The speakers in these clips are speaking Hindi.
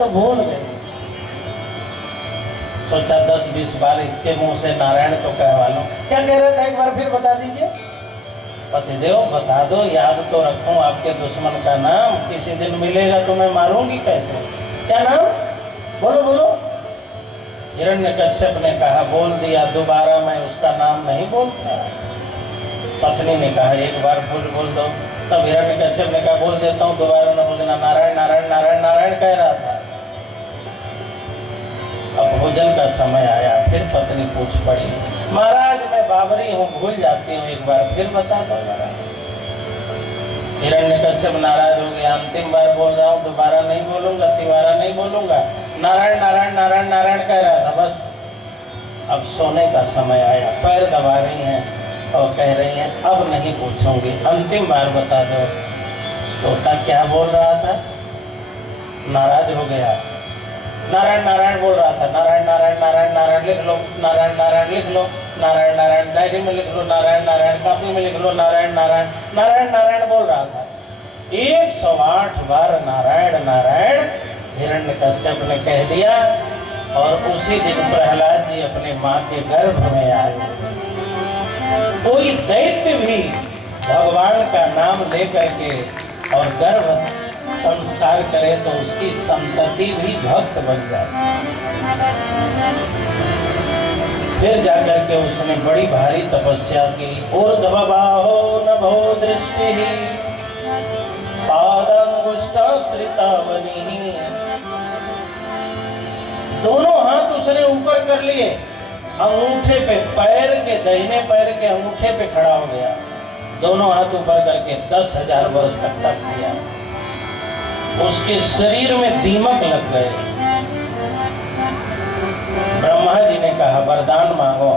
तो भूल गए। सोचा 10-20 बार इसके मुंह से नारायण तो कहवा लो। क्या कह रहा था एक बार फिर बता दीजिए। पतिदेव बता दो, याद तो रखूं आपके दुश्मन का नाम, किसी दिन मिलेगा तो मैं मारूंगी कैसे। क्या नाम? बोलो बोलो। हिरण्यकश्यप ने कहा, बोल दिया, दोबारा मैं उसका नाम नहीं बोलता। पत्नी ने कहा एक बार बोल दो। तब हिरण्यकश्यप ने कहा बोल देता हूँ, दोबारा न बोलना। नारायण नारायण नारायण नारायण कह रहा था। अब भोजन का समय आया, फिर पत्नी पूछ पड़ी, महाराज मैं बाबरी हूँ, भूल जाती हूँ, एक बार फिर बता दो महाराज। हिरण्यकश्यप नाराज हो गया, अंतिम बार बोल रहा हूँ, दोबारा नहीं बोलूंगा, तिवारा नहीं बोलूंगा। नारायण नारायण नारायण नारायण कह रहा था। बस अब सोने का समय आया, पैर दबा रही हैं और कह रही हैं अब नहीं पूछूंगी, अंतिम बार बता दो। तोता क्या बोल रहा था? नाराज हो गया। नारायण नारायण बोल रहा था। नारायण नारायण नारायण नारायण लिख लो, नारायण नारायण लिख लो, नारायण नारायण डायरी में लिख लो, नारायण नारायण कॉपी में लिख लो, नारायण नारायण नारायण नारायण बोल रहा था। 108 बार नारायण नारायण हिरण्यकश्यप ने कह दिया। और उसी दिन प्रहलाद जी अपने माँ के गर्भ में आए। कोई दैत्य भी भगवान का नाम लेकर के और गर्भ संस्कार करे तो उसकी संतति भी भक्त बन जाए। फिर जाकर के उसने बड़ी भारी तपस्या की। ऊर्ध्वबाहो नभो दृष्टिः पादांगुष्ठाश्रिता बनी। दोनों हाथ उसने ऊपर कर लिए, अंगूठे पे, पैर के दाहिने पैर के अंगूठे पे खड़ा हो गया। दोनों हाथ ऊपर करके 10,000 वर्ष तक तप किया। उसके शरीर में दीमक लग गए। ब्रह्मा जी ने कहा वरदान मांगो।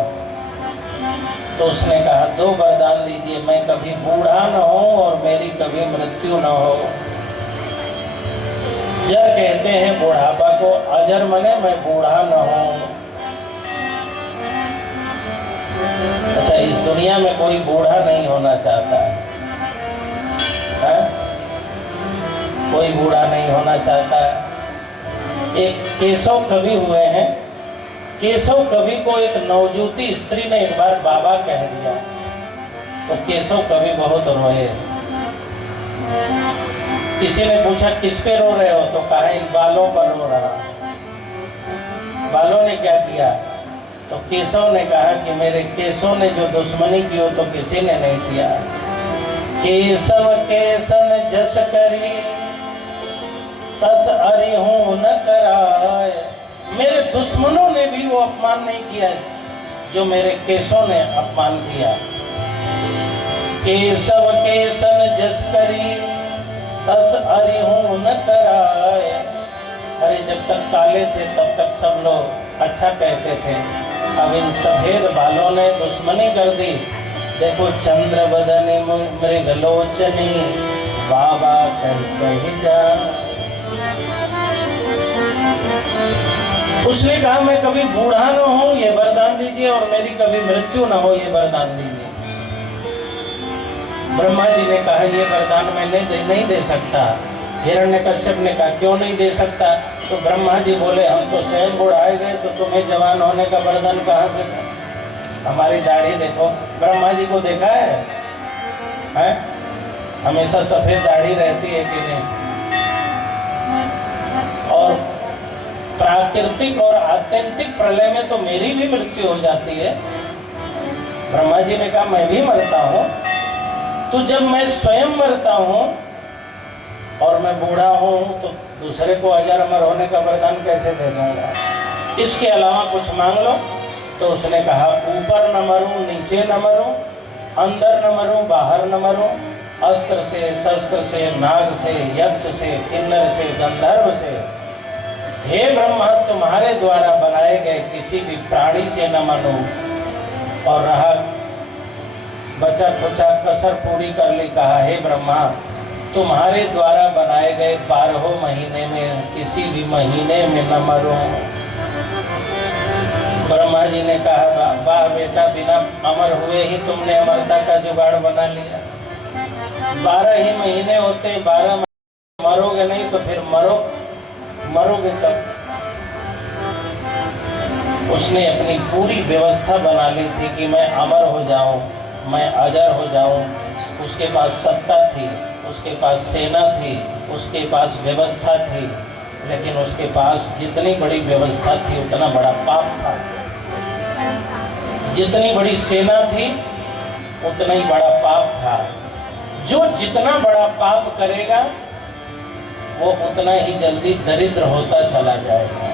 तो उसने कहा 2 वरदान दीजिए, मैं कभी बूढ़ा न हो और मेरी कभी मृत्यु न हो। जर कहते हैं बुढ़ापा को, अजर मने मैं बूढ़ा न हूं। अच्छा, इस दुनिया में कोई बूढ़ा नहीं होना चाहता है? कोई बूढ़ा नहीं होना चाहता। एक केशव कवि हुए हैं। केशव कवि को एक नवजूती स्त्री ने एक बार बाबा कह दिया तो केशव कवि बहुत रोए। किसी ने पूछा किस पे रो रहे हो, तो कहा इन बालों पर रो रहा। बालों ने क्या किया? तो केशव ने कहा कि मेरे केशों ने जो दुश्मनी की हो तो किसी ने नहीं किया। केशव केसन जस करी तस अरिहूं न कराय। मेरे दुश्मनों ने भी वो अपमान नहीं किया जो मेरे केशों ने अपमान किया। केशव केसन जस करी तस अरिहूं न कराय। अरे जब तक काले थे तब तक सब लोग अच्छा कहते थे, अब इन सफेद बालों ने दुश्मनी कर दी। देखो चंद्र बदनी मृगलोचनी बाबा कही जा। उसने कहा मैं कभी बूढ़ा न हूं ये वरदान दीजिए और मेरी कभी मृत्यु न हो ये वरदान दीजिए। ब्रह्मा जी ने कहा ये वरदान मैं नहीं दे सकता। हिरण्यकश्यप ने कहा क्यों नहीं दे सकता? तो ब्रह्मा जी बोले हम तो स्वयं बुढ़ाए गए तो तुम्हें जवान होने का वरदान कहाँ से? हमारी दाढ़ी देखो, ब्रह्मा जी को देखा है? हमेशा सफेद दाढ़ी रहती है कि नहीं? और प्राकृतिक और आत्यंतिक प्रलय में तो मेरी भी मृत्यु हो जाती है। ब्रह्मा जी ने कहा मैं भी मरता हूँ, तो जब मैं स्वयं मरता हूँ और मैं बूढ़ा हूँ तो दूसरे को अजर अमर होने का वरदान कैसे दे दूंगा? इसके अलावा कुछ मांग लो। तो उसने कहा ऊपर न मरूं, नीचे न मरूं, अंदर न मरूं, बाहर न मरूं, अस्त्र से, शस्त्र से, नाग से, यक्ष से, किन्नर से, गंधर्व से। हे ब्रह्मा तुम्हारे द्वारा बनाए गए किसी भी प्राणी से न मरूं। और रहा बचा खुचा कसर पूरी कर ली। कहा हे ब्रह्मा तुम्हारे द्वारा बनाए गए 12 महीने में किसी भी महीने में न मरूं। ब्रह्मा जी ने कहा वाह बेटा, बिना अमर हुए ही तुमने अमरता का जुगाड़ बना लिया। 12 ही महीने होते, 12 महीने मरोगे नहीं तो फिर मरोगे मारोगे तब। उसने अपनी पूरी व्यवस्था बना ली थी कि मैं अमर हो जाऊं, मैं अजर हो जाऊं। उसके पास सत्ता थी, उसके पास सेना थी, उसके पास व्यवस्था थी, लेकिन उसके पास जितनी बड़ी व्यवस्था थी उतना बड़ा पाप था। जितनी बड़ी सेना थी उतना ही बड़ा पाप था। जो जितना बड़ा पाप करेगा वो उतना ही जल्दी दरिद्र होता चला जाएगा।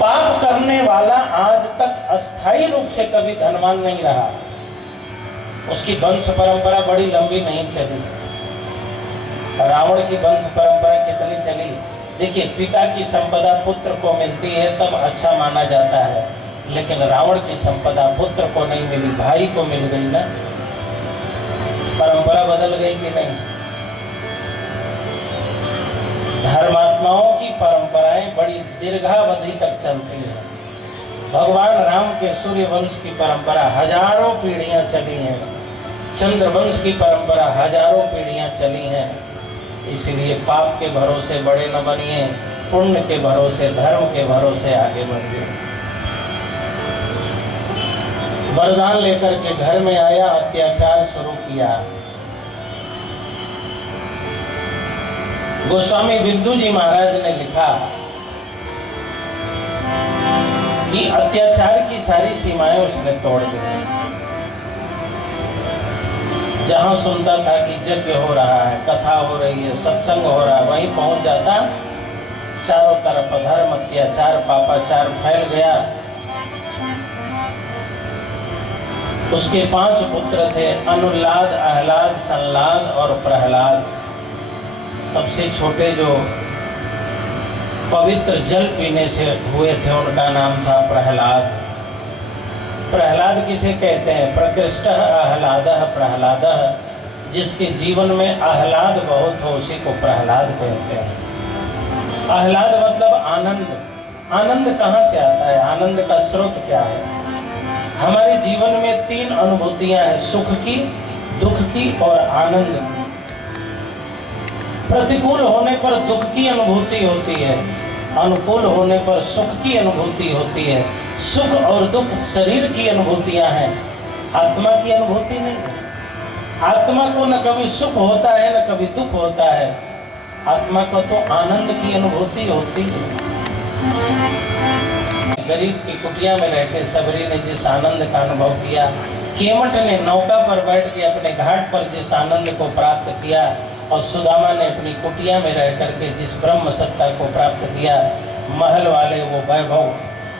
पाप करने वाला आज तक अस्थायी रूप से कभी धनवान नहीं रहा। उसकी वंश परंपरा बड़ी लंबी नहीं चली। रावण की वंश परंपरा कितनी चली? देखिए, पिता की संपदा पुत्र को मिलती है तब अच्छा माना जाता है, लेकिन रावण की संपदा पुत्र को नहीं मिली, भाई को मिल गई ना। परंपरा बदल गई कि नहीं? धर्मात्माओं की परंपराएं बड़ी दीर्घावधि तक चलती है। भगवान राम के सूर्य वंश की परंपरा हजारों पीढ़ियां चली हैं, चंद्रवंश की परंपरा हजारों pीढ़ियां चली हैं। इसलिए पाप के भरोसे बड़े न बनिए, पुण्य के भरोसे, धर्म के भरोसे आगे बढ़िए। वरदान लेकर के घर में आया, अत्याचार शुरू किया। गोस्वामी बिंदु जी महाराज ने लिखा कि अत्याचार की सारी सीमाएं उसने तोड़ दी। जहां सुनता था कि यज्ञ हो रहा है, कथा हो रही है, सत्संग हो रहा है, वहीं पहुंच जाता। चारों तरफ अधर्म, अत्याचार, पापाचार फैल गया। उसके 5 पुत्र थे, अनुल्लाद, आह्लाद, संलाद और प्रहलाद। सबसे छोटे जो पवित्र जल पीने से हुए थे उनका नाम था प्रहलाद। प्रहलाद किसे कहते हैं? प्रकृष्टः आह्लादः प्रहलादः। जिसके जीवन में आह्लाद बहुत हो उसी को प्रहलाद कहते हैं। आह्लाद मतलब आनंद। आनंद कहाँ से आता है? आनंद का स्रोत क्या है? हमारे जीवन में 3 अनुभूतियां हैं, सुख की, दुख की और आनंद की। प्रतिकूल होने पर दुख की अनुभूति होती है, अनुकूल होने पर सुख की अनुभूति होती है। सुख और दुख शरीर की अनुभूतियां हैं, आत्मा की अनुभूति नहीं है। आत्मा को न कभी सुख होता है न कभी दुख होता है। आत्मा को तो आनंद की अनुभूति होती है। गरीब की कुटिया में रहकर सबरी ने जिस आनंद का अनुभव किया, केवट ने नौका पर बैठ के अपने घाट पर जिस आनंद को प्राप्त किया, और सुदामा ने अपनी कुटिया में रह करके जिस ब्रह्म सत्ता को प्राप्त किया, महल वाले वो वैभव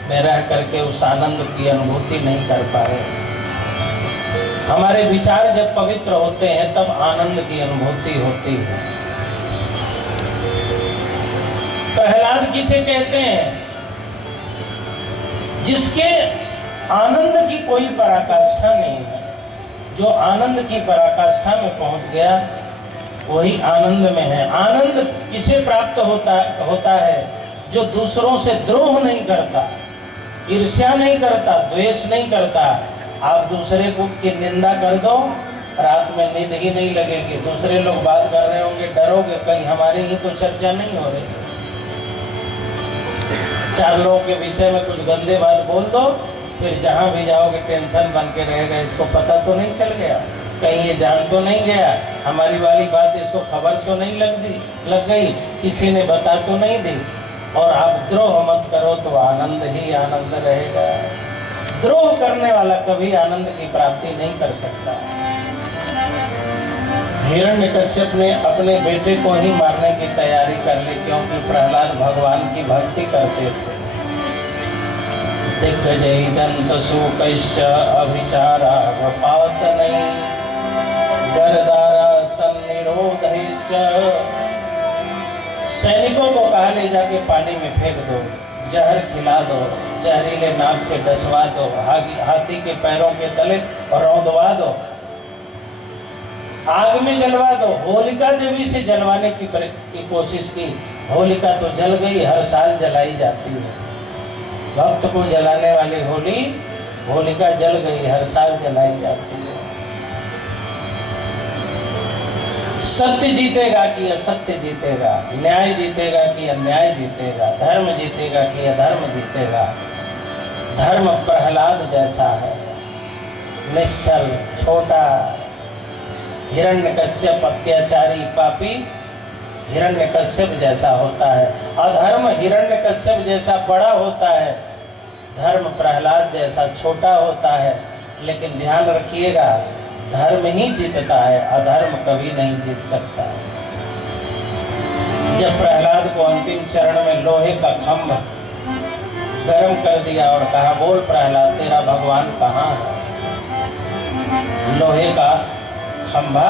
में रह करके उस आनंद की अनुभूति नहीं कर पाए। हमारे विचार जब पवित्र होते हैं तब आनंद की अनुभूति होती है। प्रहलाद किसे कहते हैं? जिसके आनंद की कोई पराकाष्ठा नहीं है। जो आनंद की पराकाष्ठा में पहुंच गया वही आनंद में है। आनंद किसे प्राप्त होता है? जो दूसरों से द्रोह नहीं करता, ईर्ष्या नहीं करता, द्वेष नहीं करता। आप दूसरे को की निंदा कर दो, रात में नींद ही नहीं लगेगी। दूसरे लोग बात कर रहे होंगे, डरोगे कहीं हमारी ही तो चर्चा नहीं हो रही। 4 लोगों के विषय में कुछ गंदे बात बोल दो, फिर जहाँ भी जाओगे टेंशन बन के रहेगा। इसको पता तो नहीं चल गया, कहीं ये जान तो नहीं गया, हमारी वाली बात इसको खबर तो नहीं लग गई, किसी ने बता तो नहीं दी। और आप द्रोह मत करो तो आनंद ही आनंद रहेगा। द्रोह करने वाला कभी आनंद की प्राप्ति नहीं कर सकता। हिरण्यकश्यप ने अपने बेटे को ही मारने की तैयारी कर ली, क्योंकि प्रहलाद भगवान की भक्ति करते थे। दिग्गजैदंत सुकैश्च अभिचारा वपातनै गरदारा सन्निरोधैश्च। सैनिकों को कहा ले जाके पानी में फेंक दो, जहर खिला दो, जहरीले नाक से डसवा दो, हाथी के पैरों के तले रौंदवा दो, आग में जलवा दो। होलिका देवी से जलवाने की कोशिश की, होलिका तो जल गई, हर साल जलाई जाती है। भक्त को जलाने वाली होलिका जल गई, हर साल जलाई जाती है। सत्य जीतेगा कि असत्य जीतेगा, न्याय जीतेगा कि अन्याय जीतेगा, धर्म जीतेगा कि अधर्म जीतेगा। धर्म प्रहलाद जैसा है, निश्चल, छोटा। हिरण्यकश्यप अत्याचारी पापी हिरण्यकश्यप जैसा होता है। अधर्म हिरण्यकश्यप जैसा बड़ा होता है, धर्म प्रहलाद जैसा छोटा होता है। लेकिन ध्यान रखिएगा, धर्म ही जीतता है, अधर्म कभी नहीं जीत सकता। जब प्रहलाद को अंतिम चरण में लोहे का खंभ गर्म कर दिया और कहा, बोल प्रहलाद तेरा भगवान कहाँ है। लोहे का खंभा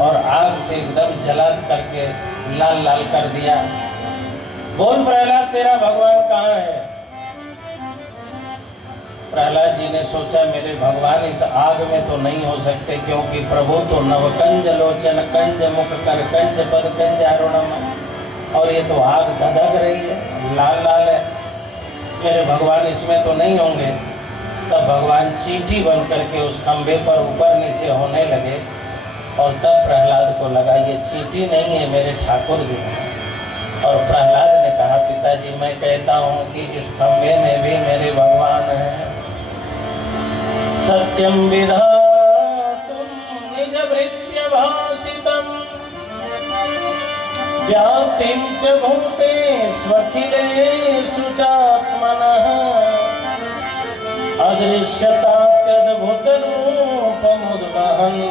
और आग से एकदम जला करके लाल लाल कर दिया। बोल प्रहलाद तेरा भगवान कहाँ है। प्रहलाद जी ने सोचा, मेरे भगवान इस आग में तो नहीं हो सकते, क्योंकि प्रभु तो नवकंज लोचन कंज मुख कर कंज पद कंज अरुणम, और ये तो आग धधक रही है, लाल लाल है, मेरे भगवान इसमें तो नहीं होंगे। तब भगवान चींटी बन करके उस खंभे पर ऊपर नीचे होने लगे, और तब प्रहलाद को लगा ये चींटी नहीं है, मेरे ठाकुर जी हैं। और प्रहलाद ने कहा, पिताजी मैं कहता हूँ कि इस खंभे में भी मेरे भगवान हैं। सत्यम विधातुम निज भृत्य भासितम व्याप्तिं च भूतेषु अखिलेषु चात्मनः अदृश्यतात्यद्भुत रूपमुद्वहन्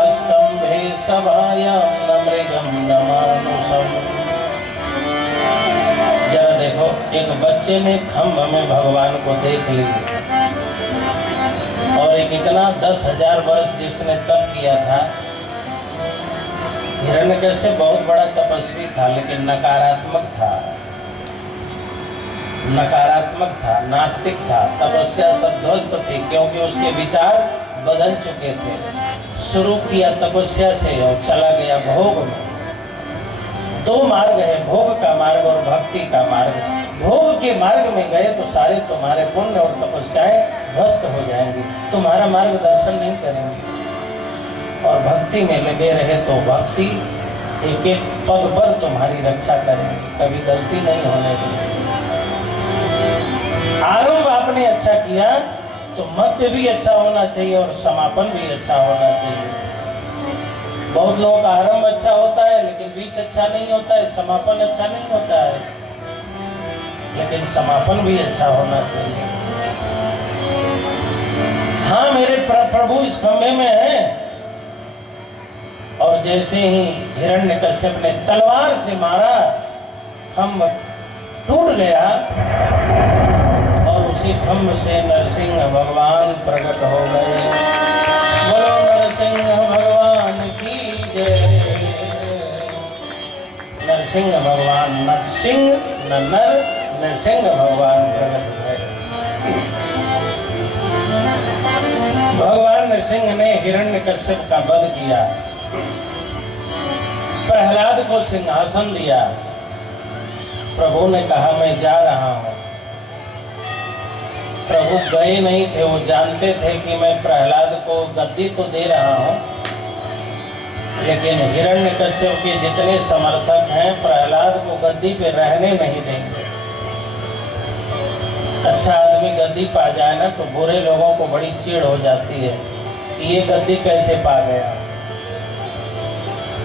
अस्तंभे सभायां न मृगं न मानुषम्। जरा देखो, एक बच्चे ने खम्भ में भगवान को देख लिया, और एक इतना 10,000 वर्ष जिसने तप किया था। हिरण्यकश्यप बहुत बड़ा तपस्वी था, लेकिन नकारात्मक था, नास्तिक था। तपस्या सब ध्वस्त थी, क्योंकि उसके विचार बदल चुके थे। शुरू किया तपस्या से और चला गया भोग में। दो मार्ग है, भोग का मार्ग और भक्ति का मार्ग। भोग के मार्ग में गए तो सारे तुम्हारे पुण्य और तपस्याएं ध्वस्त हो जाएंगी, तुम्हारा मार्गदर्शन नहीं करेंगे। और भक्ति में लगे रहे तो भक्ति एक एक पग पर तुम्हारी रक्षा करेंगे, कभी गलती नहीं होने देंगे। आरंभ आपने अच्छा किया तो मध्य भी अच्छा होना चाहिए और समापन भी अच्छा होना चाहिए। बहुत लोगों का आरंभ अच्छा होता है, लेकिन बीच अच्छा नहीं होता है, समापन अच्छा नहीं होता है, लेकिन समापन भी अच्छा होना चाहिए। हाँ, मेरे प्रभु इस खंभे में है। और जैसे ही हिरण्यकश्यप ने तलवार से मारा, खंभ टूट गया, और उसी खंभ से नरसिंह भगवान प्रकट हो गए। बोलो नरसिंह भगवान की जय। नरसिंह भगवान, नरसिंह न नर, नरसिंह भगवान प्रकट हुए। भगवान नरसिंह ने हिरण्यकश्यप का वध किया, प्रहलाद को सिंहासन दिया। प्रभु ने कहा मैं जा रहा हूं। प्रभु गए नहीं थे, वो जानते थे कि मैं प्रहलाद को गद्दी तो दे रहा हूं, लेकिन हिरण्यकश्यप के जितने समर्थक हैं प्रहलाद को गद्दी पे रहने नहीं देंगे। अच्छा आदमी गद्दी पा जाए ना तो बुरे लोगों को बड़ी चिढ़ हो जाती है कि ये गद्दी कैसे पा गया।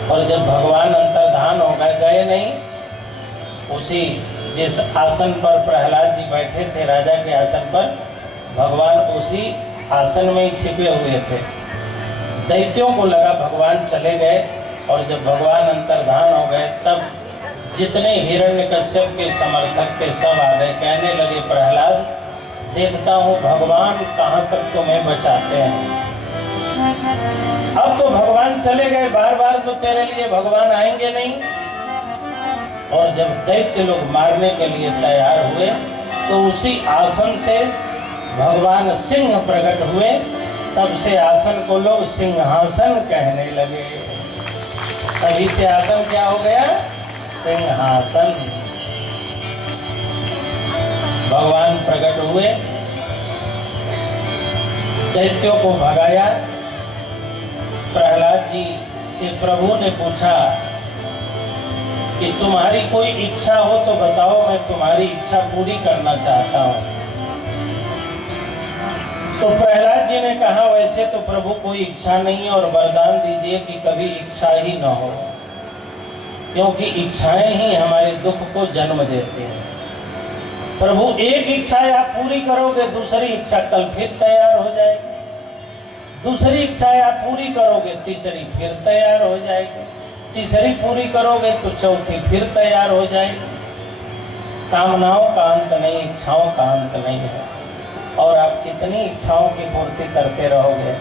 और जब भगवान अंतर्धान हो गए नहीं, उसी जिस आसन पर प्रहलाद जी बैठे थे, राजा के आसन पर, भगवान उसी आसन में ही छिपे हुए थे। दैत्यों को लगा भगवान चले गए, और जब भगवान अंतर्धान हो गए तब जितने हिरण्यकश्यप के समर्थक थे सब आ गए। कहने लगे प्रहलाद, देखता हूँ भगवान कहाँ तक तुम्हें बचाते हैं। अब तो भगवान चले गए, बार बार तो तेरे लिए भगवान आएंगे नहीं। और जब दैत्य लोग मारने के लिए तैयार हुए तो उसी आसन से भगवान सिंह प्रकट हुए। तब से आसन को लोग सिंहासन कहने लगे। तभी से आसन क्या हो गया? सिंहासन। भगवान प्रकट हुए, दैत्यों को भगाया। प्रहलाद जी से प्रभु ने पूछा कि तुम्हारी कोई इच्छा हो तो बताओ, मैं तुम्हारी इच्छा पूरी करना चाहता हूँ। तो प्रहलाद जी ने कहा वैसे तो प्रभु कोई इच्छा नहीं और वरदान दीजिए कि कभी इच्छा ही न हो, क्योंकि इच्छाएं ही हमारे दुख को जन्म देती हैं। प्रभु एक इच्छा आप पूरी करोगे, दूसरी इच्छा कल फिर तैयार हो जाएगी, दूसरी इच्छा आप पूरी करोगे, तीसरी फिर तैयार हो जाएगी, तीसरी पूरी करोगे तो चौथी फिर तैयार हो जाएगी। कामनाओं का अंत नहीं, इच्छाओं का अंत नहीं है। और आप कितनी इच्छाओं की पूर्ति करते रहोगे,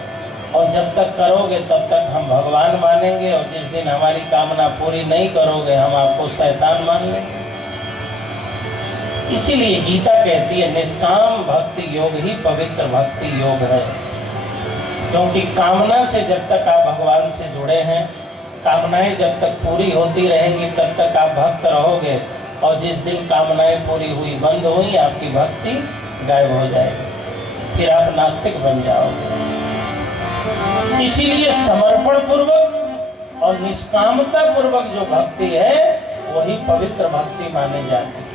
और जब तक करोगे तब तक हम भगवान मानेंगे, और जिस दिन हमारी कामना पूरी नहीं करोगे हम आपको शैतान मान लेंगे। इसीलिए गीता कहती है निष्काम भक्ति योग ही पवित्र भक्ति योग है, क्योंकि कामना से जब तक आप भगवान से जुड़े हैं, कामनाएं जब तक पूरी होती रहेंगी तब तक आप भक्त रहोगे, और जिस दिन कामनाएं पूरी हुई बंद हुई आपकी भक्ति गायब हो जाएगी, फिर आप नास्तिक बन जाओगे। इसीलिए समर्पण पूर्वक और निष्कामता पूर्वक जो भक्ति है वही पवित्र भक्ति मानी जाती है।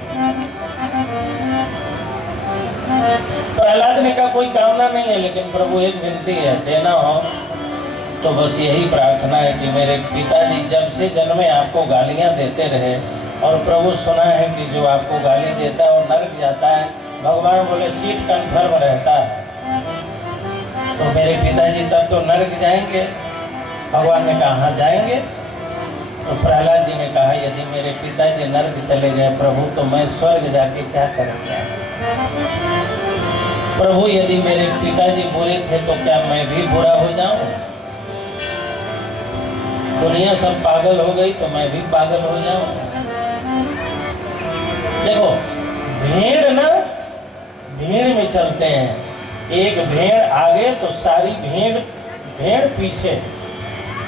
प्रहलाद ने कहा कोई कामना नहीं है, लेकिन प्रभु एक विनती है, देना हो तो बस यही प्रार्थना है कि मेरे पिताजी जब से जन्मे आपको गालियां देते रहे, और प्रभु सुना है कि जो आपको गाली देता है और नरक जाता है, भगवान बोले सीट कन्फर्म रहता है, तो मेरे पिताजी तब तो नरक जाएंगे। भगवान ने कहा हाँ जाएंगे। तो प्रहलाद जी ने कहा यदि मेरे पिताजी नरक चले गए प्रभु तो मैं स्वर्ग जाके क्या करूँगा। प्रभु यदि मेरे पिताजी बुरे थे तो क्या मैं भी बुरा हो जाऊं? दुनिया सब पागल हो गई तो मैं भी पागल हो जाऊं? देखो भेड़ ना भीड़ में चलते हैं, एक भेड़ आगे तो सारी भेड़ पीछे,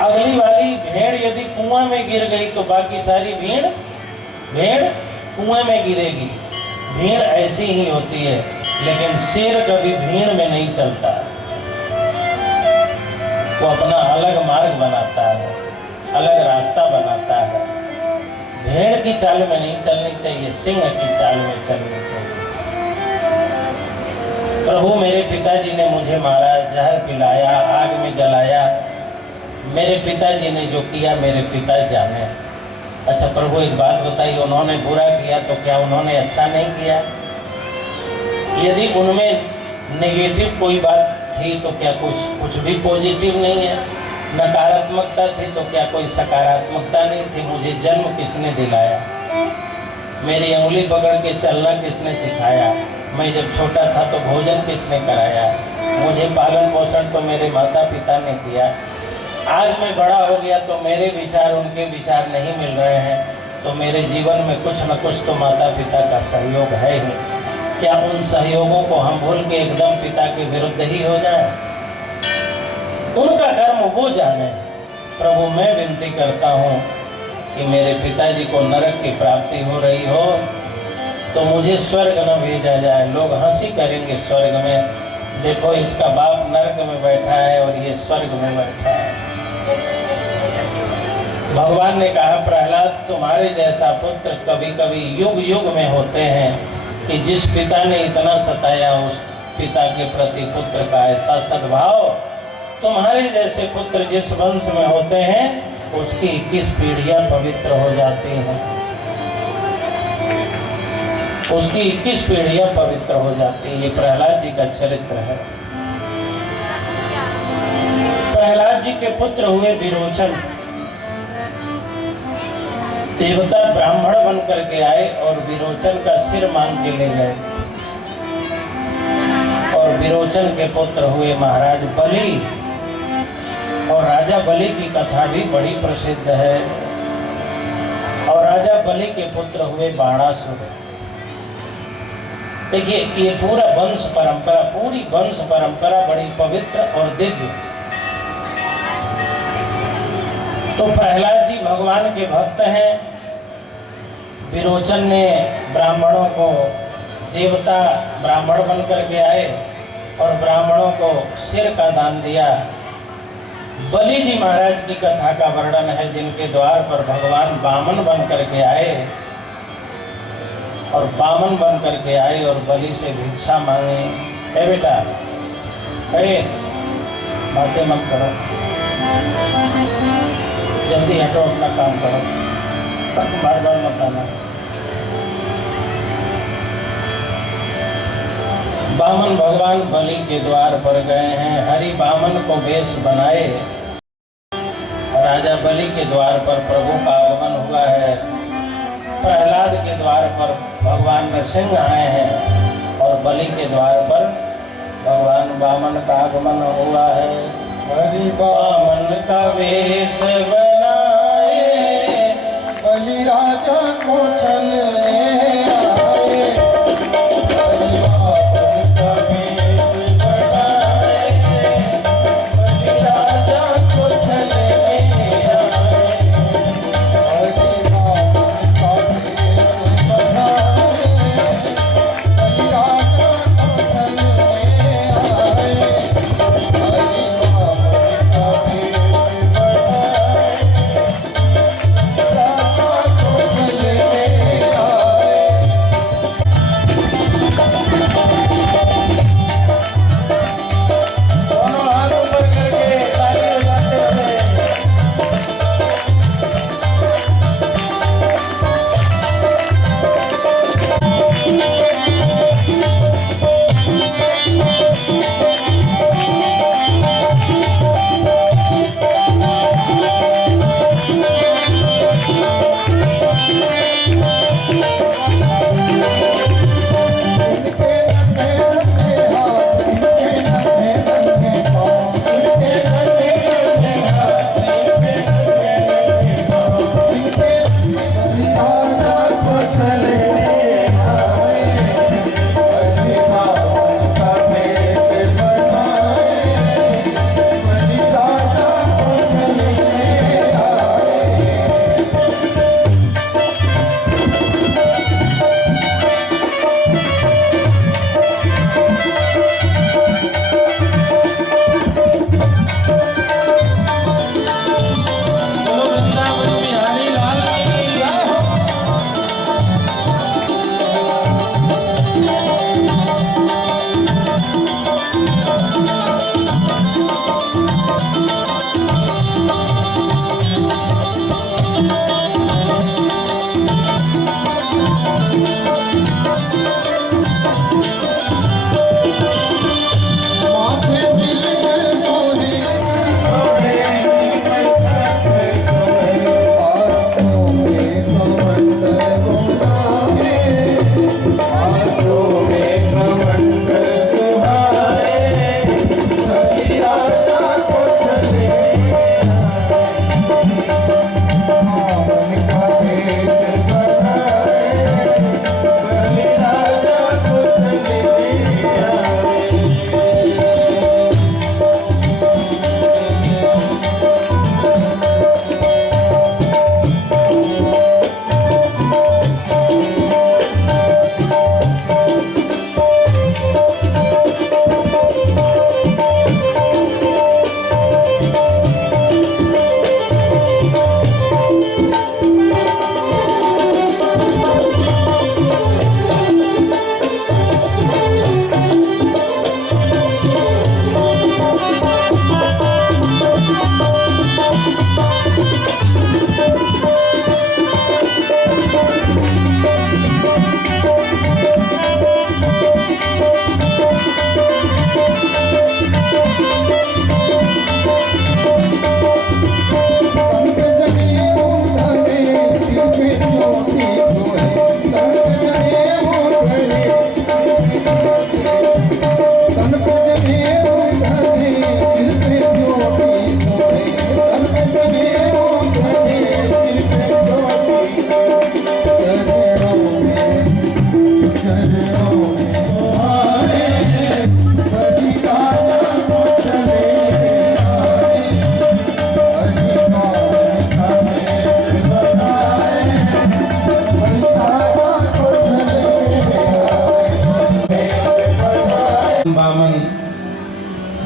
अगली वाली भेड़ यदि कुआं में गिर गई तो बाकी सारी भेड़ कुएं में गिरेगी। भीड़ ऐसी ही होती है, लेकिन शेर कभी भीड़ में नहीं चलता, वो अपना अलग मार्ग बनाता है, अलग रास्ता बनाता है। भेड़ की चाल में नहीं चलनी चाहिए, सिंह की चाल में चलनी चाहिए। प्रभु मेरे पिताजी ने मुझे मारा, जहर पिलाया, आग में जलाया, मेरे पिताजी ने जो किया मेरे पिता जाने। अच्छा प्रभु एक बात बताइए, उन्होंने बुरा किया तो क्या उन्होंने अच्छा नहीं किया? यदि उनमें नेगेटिव कोई बात थी तो क्या कुछ भी पॉजिटिव नहीं है? नकारात्मकता थी तो क्या कोई सकारात्मकता नहीं थी? मुझे जन्म किसने दिलाया? मेरी उंगली पकड़ के चलना किसने सिखाया? मैं जब छोटा था तो भोजन किसने कराया? मुझे पालन पोषण तो मेरे माता पिता ने किया। आज मैं बड़ा हो गया तो मेरे विचार उनके विचार नहीं मिल रहे हैं, तो मेरे जीवन में कुछ न कुछ तो माता पिता का सहयोग है ही। क्या उन सहयोगों को हम भूल के एकदम पिता के विरुद्ध ही हो जाए? उनका कर्म वो जाने। प्रभु मैं विनती करता हूँ कि मेरे पिताजी को नरक की प्राप्ति हो रही हो तो मुझे स्वर्ग न भेजा जाए। लोग हंसी करेंगे स्वर्ग में, देखो इसका बाप नरक में बैठा है और ये स्वर्ग में बैठा है। भगवान ने कहा प्रहलाद तुम्हारे जैसा पुत्र कभी कभी युग युग में होते हैं कि जिस पिता ने इतना सताया उस पिता के प्रति पुत्र का ऐसा सद्भाव, तुम्हारे जैसे पुत्र जिस वंश में होते हैं उसकी 21 पीढ़ियां पवित्र हो जाती हैं, उसकी 21 पीढ़ियां पवित्र हो जाती है। ये प्रहलाद जी का चरित्र है। प्रहलाद जी के पुत्र हुए विरोचन। देवता ब्राह्मण बन करके आए और विरोचन का सिर मांग के ले गए, और विरोचन के पुत्र हुए महाराज बलि। और राजा बलि की कथा भी बड़ी प्रसिद्ध है। और राजा बलि के पुत्र हुए बाणासुर। देखिए ये पूरा वंश परंपरा, पूरी वंश परंपरा बड़ी पवित्र और दिव्य। तो प्रहलाद जी भगवान के भक्त हैं। विरोचन ने ब्राह्मणों को, देवता ब्राह्मण बन करके आए और ब्राह्मणों को सिर का दान दिया। बलि जी महाराज की कथा का वर्णन है, जिनके द्वार पर भगवान वामन बन करके आए और वामन बन करके आए और बलि से भिक्षा मांगे। ए बेटा, बातें मत करो, जल्दी हटो, अपना काम करो, बार बार मत आना। वामन भगवान बलि के द्वार पर गए हैं। हरि वामन को वेश बनाए, राजा बलि के द्वार पर प्रभु का आगमन हुआ है। प्रहलाद के द्वार पर भगवान नरसिंह आए हैं और बलि के द्वार पर भगवान वामन का आगमन हुआ है। हरि वामन का वेश बनाए, बलि राजा को चलने आए। हरि वामन का वेश बनाए, बलि राजा को चलने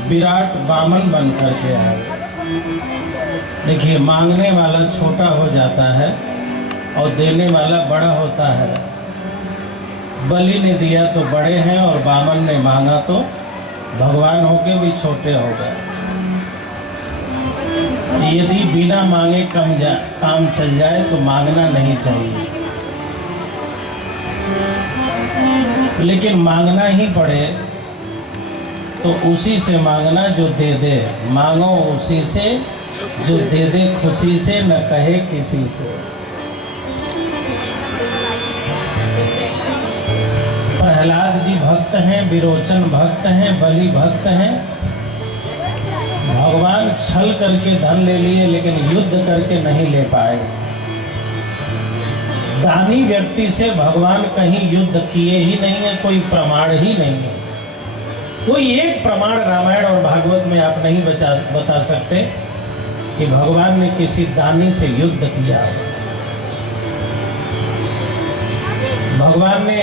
विराट वामन बन करके आए। देखिए, मांगने वाला छोटा हो जाता है और देने वाला बड़ा होता है। बलि ने दिया तो बड़े हैं और बामन ने मांगा तो भगवान होके भी छोटे हो गए। यदि बिना मांगे काम चल जाए तो मांगना नहीं चाहिए, लेकिन मांगना ही पड़े तो उसी से मांगना जो दे दे। मांगो उसी से जो दे दे खुशी से, न कहे किसी से। प्रहलाद जी भक्त हैं, विरोचन भक्त हैं, बलि भक्त हैं। भगवान छल करके धन ले लिए लेकिन युद्ध करके नहीं ले पाए। दानी व्यक्ति से भगवान कहीं युद्ध किए ही नहीं है, कोई प्रमाण ही नहीं है। कोई एक प्रमाण रामायण और भागवत में आप नहीं बता सकते कि भगवान ने किसी दानी से युद्ध किया। भगवान ने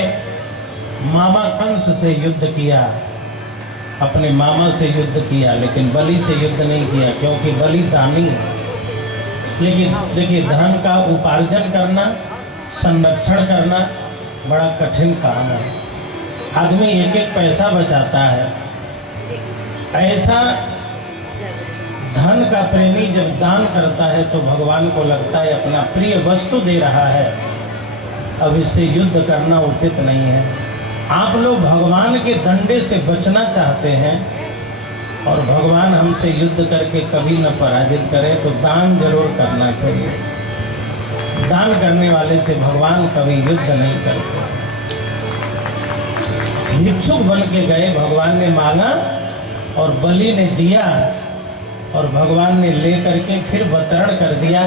मामा कंस से युद्ध किया, अपने मामा से युद्ध किया, लेकिन बलि से युद्ध नहीं किया, क्योंकि बलि दानी है। लेकिन देखिए, धन का उपार्जन करना, संरक्षण करना बड़ा कठिन काम है। आदमी एक एक पैसा बचाता है। ऐसा धन का प्रेमी जब दान करता है तो भगवान को लगता है अपना प्रिय वस्तु दे रहा है, अब इससे युद्ध करना उचित नहीं है। आप लोग भगवान के दंडे से बचना चाहते हैं और भगवान हमसे युद्ध करके कभी न पराजित करें तो दान जरूर करना चाहिए। दान करने वाले से भगवान कभी युद्ध नहीं करते। भिक्षुक बन के गए, भगवान ने मांगा और बलि ने दिया और भगवान ने ले करके फिर वितरण कर दिया।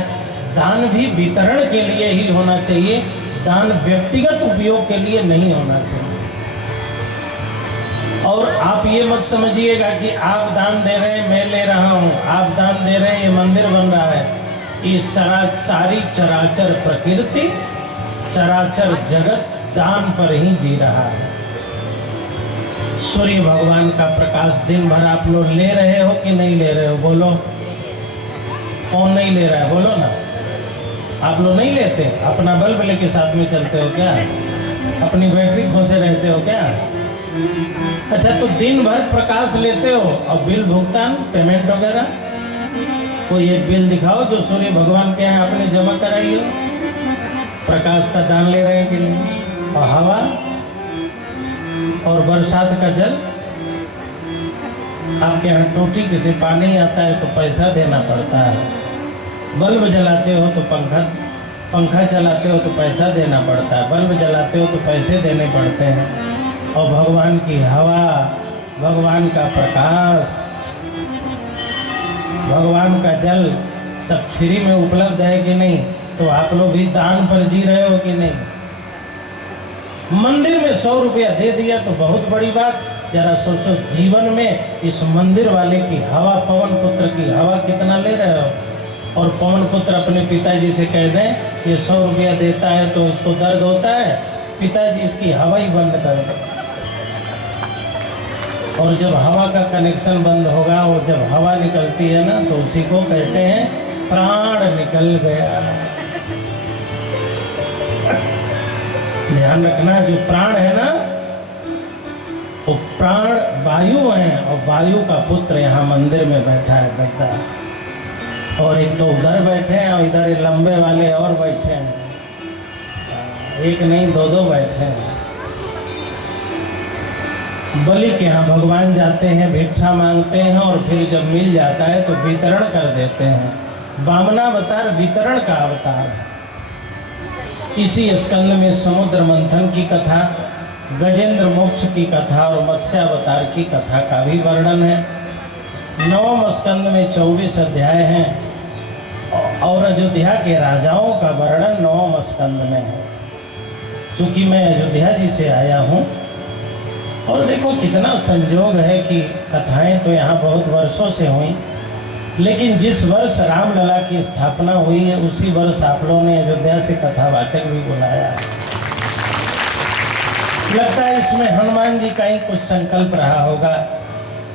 दान भी वितरण के लिए ही होना चाहिए, दान व्यक्तिगत उपयोग के लिए नहीं होना चाहिए। और आप ये मत समझिएगा कि आप दान दे रहे हैं मैं ले रहा हूँ, आप दान दे रहे हैं ये मंदिर बन रहा है। ये सारी चराचर प्रकृति, चराचर जगत दान पर ही जी रहा है। सूर्य भगवान का प्रकाश दिन भर आप लोग ले रहे हो कि नहीं ले रहे हो? बोलो, कौन नहीं ले रहा है? बोलो ना। आप लोग नहीं लेते? अपना बल्ब लेके साथ में चलते हो क्या? अपनी बैटरी खोसे रहते हो क्या? अच्छा, तो दिन भर प्रकाश लेते हो और बिल भुगतान पेमेंट वगैरह कोई एक बिल दिखाओ जो सूर्य भगवान के यहाँ आपने जमा कराई हो। प्रकाश का दान ले रहे हैं कि नहीं? और हवा और बरसात का जल, आपके यहाँ टोटी किसी पानी आता है तो पैसा देना पड़ता है। बल्ब जलाते हो तो पंखा चलाते हो तो पैसा देना पड़ता है। बल्ब जलाते हो तो पैसे देने पड़ते हैं। और भगवान की हवा, भगवान का प्रकाश, भगवान का जल सब फ्री में उपलब्ध है कि नहीं? तो आप लोग भी दान पर जी रहे हो कि नहीं? मंदिर में 100 रुपया दे दिया तो बहुत बड़ी बात। जरा सोचो, जीवन में इस मंदिर वाले की हवा, पवन पुत्र की हवा कितना ले रहे हो? और पवन पुत्र अपने पिताजी से कह दें ये 100 रुपया देता है तो इसको दर्द होता है, पिताजी इसकी हवा ही बंद कर दे। और जब हवा का कनेक्शन बंद होगा और जब हवा निकलती है ना तो उसी को कहते हैं प्राण निकल गया। ध्यान रखना, जो प्राण है ना वो प्राण वायु है और वायु का पुत्र यहाँ मंदिर में बैठा है गद्दा। और एक तो उधर बैठे हैं और इधर लंबे वाले और बैठे हैं, एक नहीं दो बैठे हैं। बलि के यहाँ भगवान जाते हैं, भिक्षा मांगते हैं और फिर जब मिल जाता है तो वितरण कर देते हैं। वामनावतार वितरण का अवतार है। इसी स्कंद में समुद्र मंथन की कथा, गजेंद्र मोक्ष की कथा और मत्स्यावतार की कथा का भी वर्णन है। 9वें स्कंद में 24 अध्याय हैं और अयोध्या के राजाओं का वर्णन 9वें स्कंद में है। क्योंकि मैं अयोध्या जी से आया हूँ और देखो कितना संयोग है कि कथाएं तो यहाँ बहुत वर्षों से हुई, लेकिन जिस वर्ष रामलला की स्थापना हुई है उसी वर्ष आप लोगों ने अयोध्या से कथावाचक भी बुलाया। लगता है इसमें हनुमान जी का ही कुछ संकल्प रहा होगा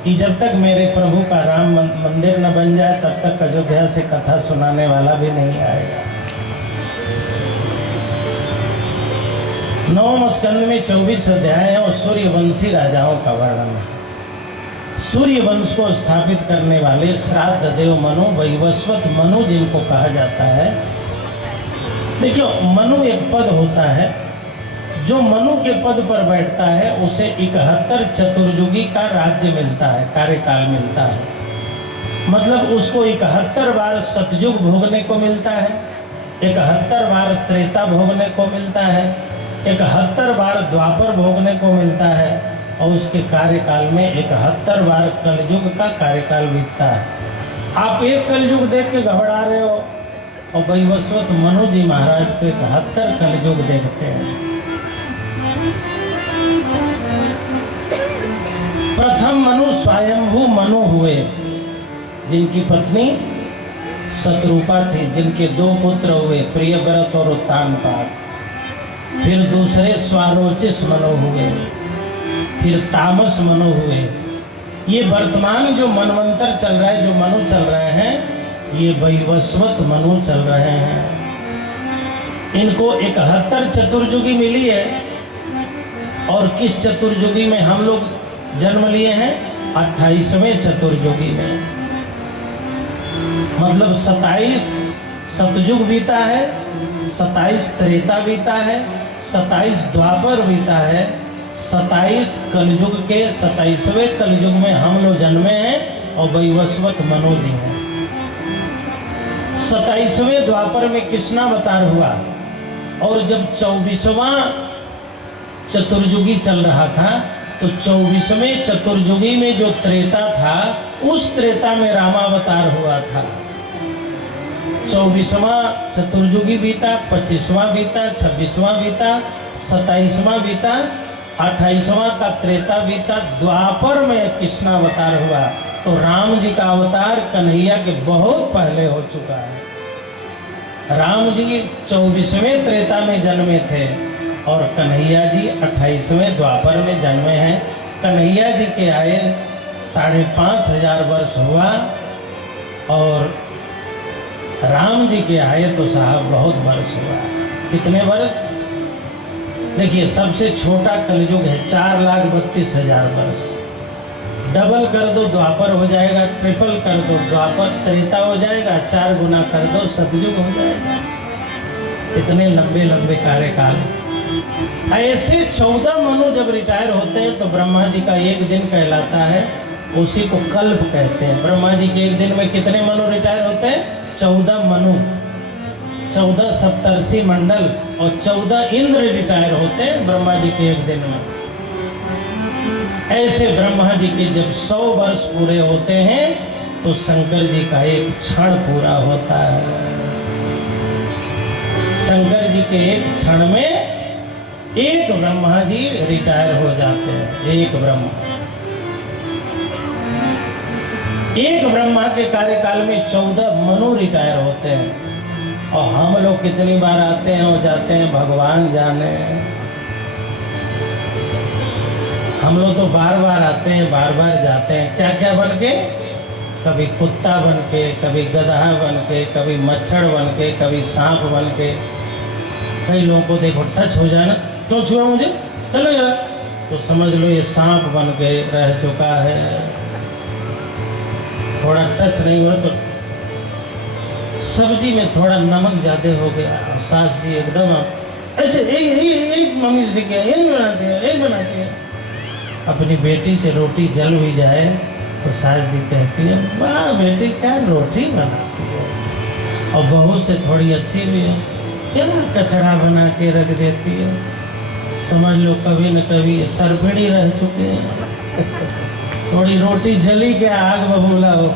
कि जब तक मेरे प्रभु का राम मंदिर न बन जाए तब तक अयोध्या से कथा सुनाने वाला भी नहीं आएगा। 9वें स्कंद में 24 अध्याय है और सूर्यवंशी राजाओं का वर्णन है। सूर्यवंश को स्थापित करने वाले श्राद्ध देव मनु, वैवस्वत मनु जिनको कहा जाता है। देखियो, मनु एक पद होता है, जो मनु के पद पर बैठता है उसे 71 चतुर्युगी का राज्य मिलता है, कार्यकाल मिलता है। मतलब उसको 71 बार सतयुग भोगने को मिलता है, 71 बार त्रेता भोगने को मिलता है, 71 बार द्वापर भोगने को मिलता है और उसके कार्यकाल में 71 बार कलयुग का कार्यकाल बीतता है। आप एक कलयुग देख के घबरा रहे हो और वैवस्वत मनु जी महाराज तो 71 कलयुग देखते हैं। प्रथम मनु स्वयंभू मनु हुए, जिनकी पत्नी शत्रुपा थी, जिनके 2 पुत्र हुए, प्रियव्रत और उत्तानपाद। फिर दूसरे स्वारोचिष मनु हुए, फिर तामस मनु हुए। ये वर्तमान जो मनवंतर चल रहा है, जो मनु चल रहे हैं, ये वैवस्वत मनु चल रहे हैं। इनको 71 चतुर्युगी मिली है। और किस चतुर्युगी में हम लोग जन्म लिए हैं? 28वें चतुर्युगी में। मतलब 27 सतयुग बीता है, 27 त्रेता बीता है, 27 द्वापर बीता है, 27 कलयुग के 27वें कलयुग में हम लोग जन्मे हैं और वैवस्वत मनु जी हैं। 27वें द्वापर में कृष्णावतार हुआ और जब 24वां चतुर्युगी चल रहा था तो 24वें चतुर्युगी में जो त्रेता था उस त्रेता में रामावतार हुआ था। 24वां चतुर्युगी बीता, 25वां बीता, 26वां बीता, 27वां बीता, 28वां का त्रेता बीता, द्वापर में कृष्णावतार हुआ। तो राम जी का अवतार कन्हैया के बहुत पहले हो चुका है। राम जी 24वें त्रेता में जन्मे थे और कन्हैया जी 28वें द्वापर में जन्मे हैं। कन्हैया जी के आए 5,500 वर्ष हुआ और राम जी के आए तो साहब बहुत वर्ष हुआ। कितने वर्ष? देखिए, सबसे छोटा कलयुग है 4,32,000 वर्ष। डबल कर दो द्वापर हो जाएगा, ट्रिपल कर दो द्वापर त्रेता हो जाएगा, 4 गुना कर दो सतयुग हो जाएगा। इतने लंबे लंबे कार्यकाल। ऐसे 14 मनु जब रिटायर होते हैं तो ब्रह्मा जी का एक दिन कहलाता है, उसी को कल्प कहते हैं। ब्रह्मा जी के एक दिन में कितने मनु रिटायर होते हैं? 14 मनु, 14 सप्तर्षि मंडल और 14 इंद्र रिटायर होते हैं ब्रह्मा जी के एक दिन में। ऐसे ब्रह्मा जी के जब 100 वर्ष पूरे होते हैं तो शंकर जी का एक क्षण पूरा होता है। शंकर जी के एक क्षण में एक ब्रह्मा जी रिटायर हो जाते हैं। एक ब्रह्मा के कार्यकाल में 14 मनु रिटायर होते हैं। और हम लोग कितनी बार आते हैं और जाते हैं भगवान जाने। हम लोग तो बार बार आते हैं, बार बार जाते हैं। क्या क्या बन के? कभी कुत्ता बन के, कभी गधा बन के, कभी मच्छर बन के, कभी सांप बन के। कई लोगों को देखो टच हो जाए ना, क्यों छुआ मुझे, चलो यार, तो समझ लो ये सांप बन के रह चुका है। थोड़ा टच नहीं हुआ तो सब्जी में थोड़ा नमक ज़्यादा हो गया, सास जी एकदम ऐसे एक मम्मी से क्या यही बनाती है, यही बनाती है। अपनी बेटी से रोटी जल हुई जाए तो सास जी कहती है, वाह बेटी क्या रोटी बनाती है। और बहू से थोड़ी अच्छी भी है, क्या कचरा बना के रख देती है। समझ लो कभी न कभी सरपीड़ी रह चुके हैं। थोड़ी रोटी जली के आग बबूला हो।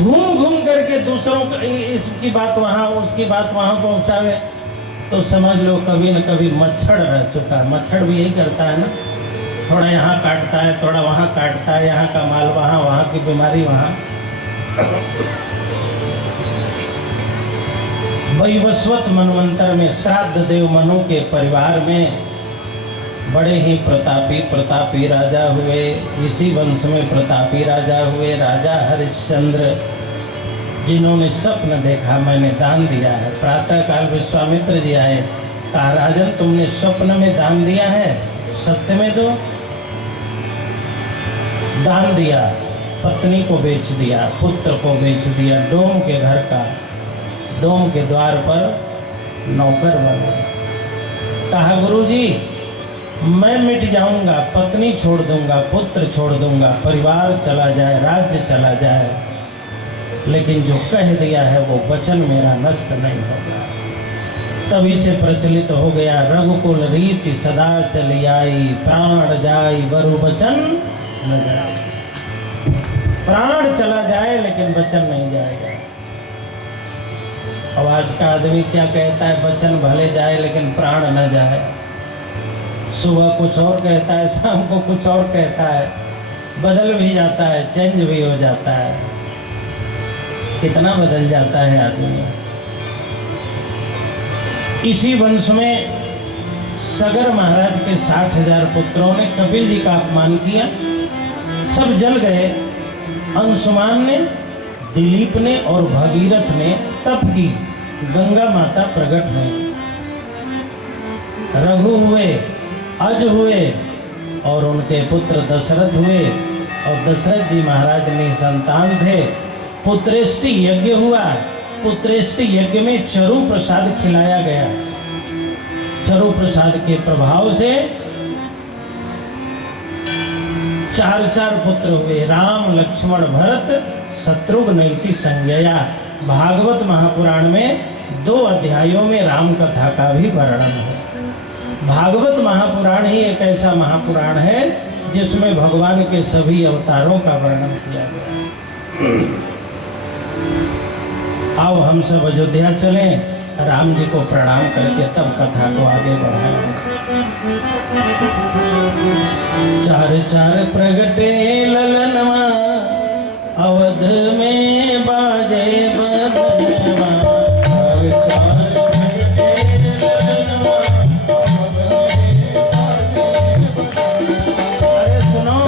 घूम घूम करके दूसरों को इसकी बात वहाँ, उसकी बात वहाँ पहुँचावे तो समझ लो कभी न कभी मच्छर रह चुका है। मच्छर भी यही करता है ना, थोड़ा यहाँ काटता है, थोड़ा वहाँ काटता है, यहाँ का माल वहाँ, वहाँ की बीमारी वहाँ। वैवस्वत मनवंतर में श्राद्ध देव मनु के परिवार में बड़े ही प्रतापी राजा हुए। इसी वंश में प्रतापी राजा हुए राजा हरिश्चंद्र, जिन्होंने स्वप्न देखा मैंने दान दिया है। प्रातः काल विश्वामित्र जी आए, कहा राजन तुमने स्वप्न में दान दिया है, सत्य में दो। दान दिया, पत्नी को बेच दिया, पुत्र को बेच दिया, डोम के घर का, डोम के द्वार पर नौकर बन गया। कहा गुरुजी मैं मिट जाऊंगा, पत्नी छोड़ दूंगा, पुत्र छोड़ दूंगा, परिवार चला जाए, राज्य चला जाए, लेकिन जो कह दिया है वो वचन मेरा नष्ट नहीं होगा। तभी से प्रचलित हो गया रघुकुल रीति सदा चली आई, प्राण जाई वरु वचन न जाए। प्राण चला जाए लेकिन वचन नहीं जाएगा। अब आज का आदमी क्या कहता है, वचन भले जाए लेकिन प्राण न जाए। सुबह कुछ और कहता है, शाम को कुछ और कहता है, बदल भी जाता है, चेंज भी हो जाता है। कितना बदल जाता है आदमी। इसी वंश में सगर महाराज के 60,000 पुत्रों ने कपिल जी का अपमान किया, सब जल गए। अंशुमान ने, दिलीप ने और भगीरथ ने तप की, गंगा माता प्रकट हुई। रघु हुए, अज हुए और उनके पुत्र दशरथ हुए। और दशरथ जी महाराज ने संतान थे। पुत्रेष्टि यज्ञ हुआ। पुत्रेष्टि यज्ञ में चरु प्रसाद खिलाया गया। चरु प्रसाद के प्रभाव से 4 पुत्र हुए, राम लक्ष्मण भरत शत्रुघ्न इति संज्ञया। भागवत महापुराण में 2 अध्यायों में राम कथा का भी वर्णन है। भागवत महापुराण ही एक ऐसा महापुराण है जिसमें भगवान के सभी अवतारों का वर्णन किया गया। आओ हम सब अयोध्या चलें, राम जी को प्रणाम करके तब कथा को आगे बढ़ाएं। 4 प्रगटे ललनवा, अवध में बाजे बदनवा। 4 प्रगटे ललनवा, अरे सुनो,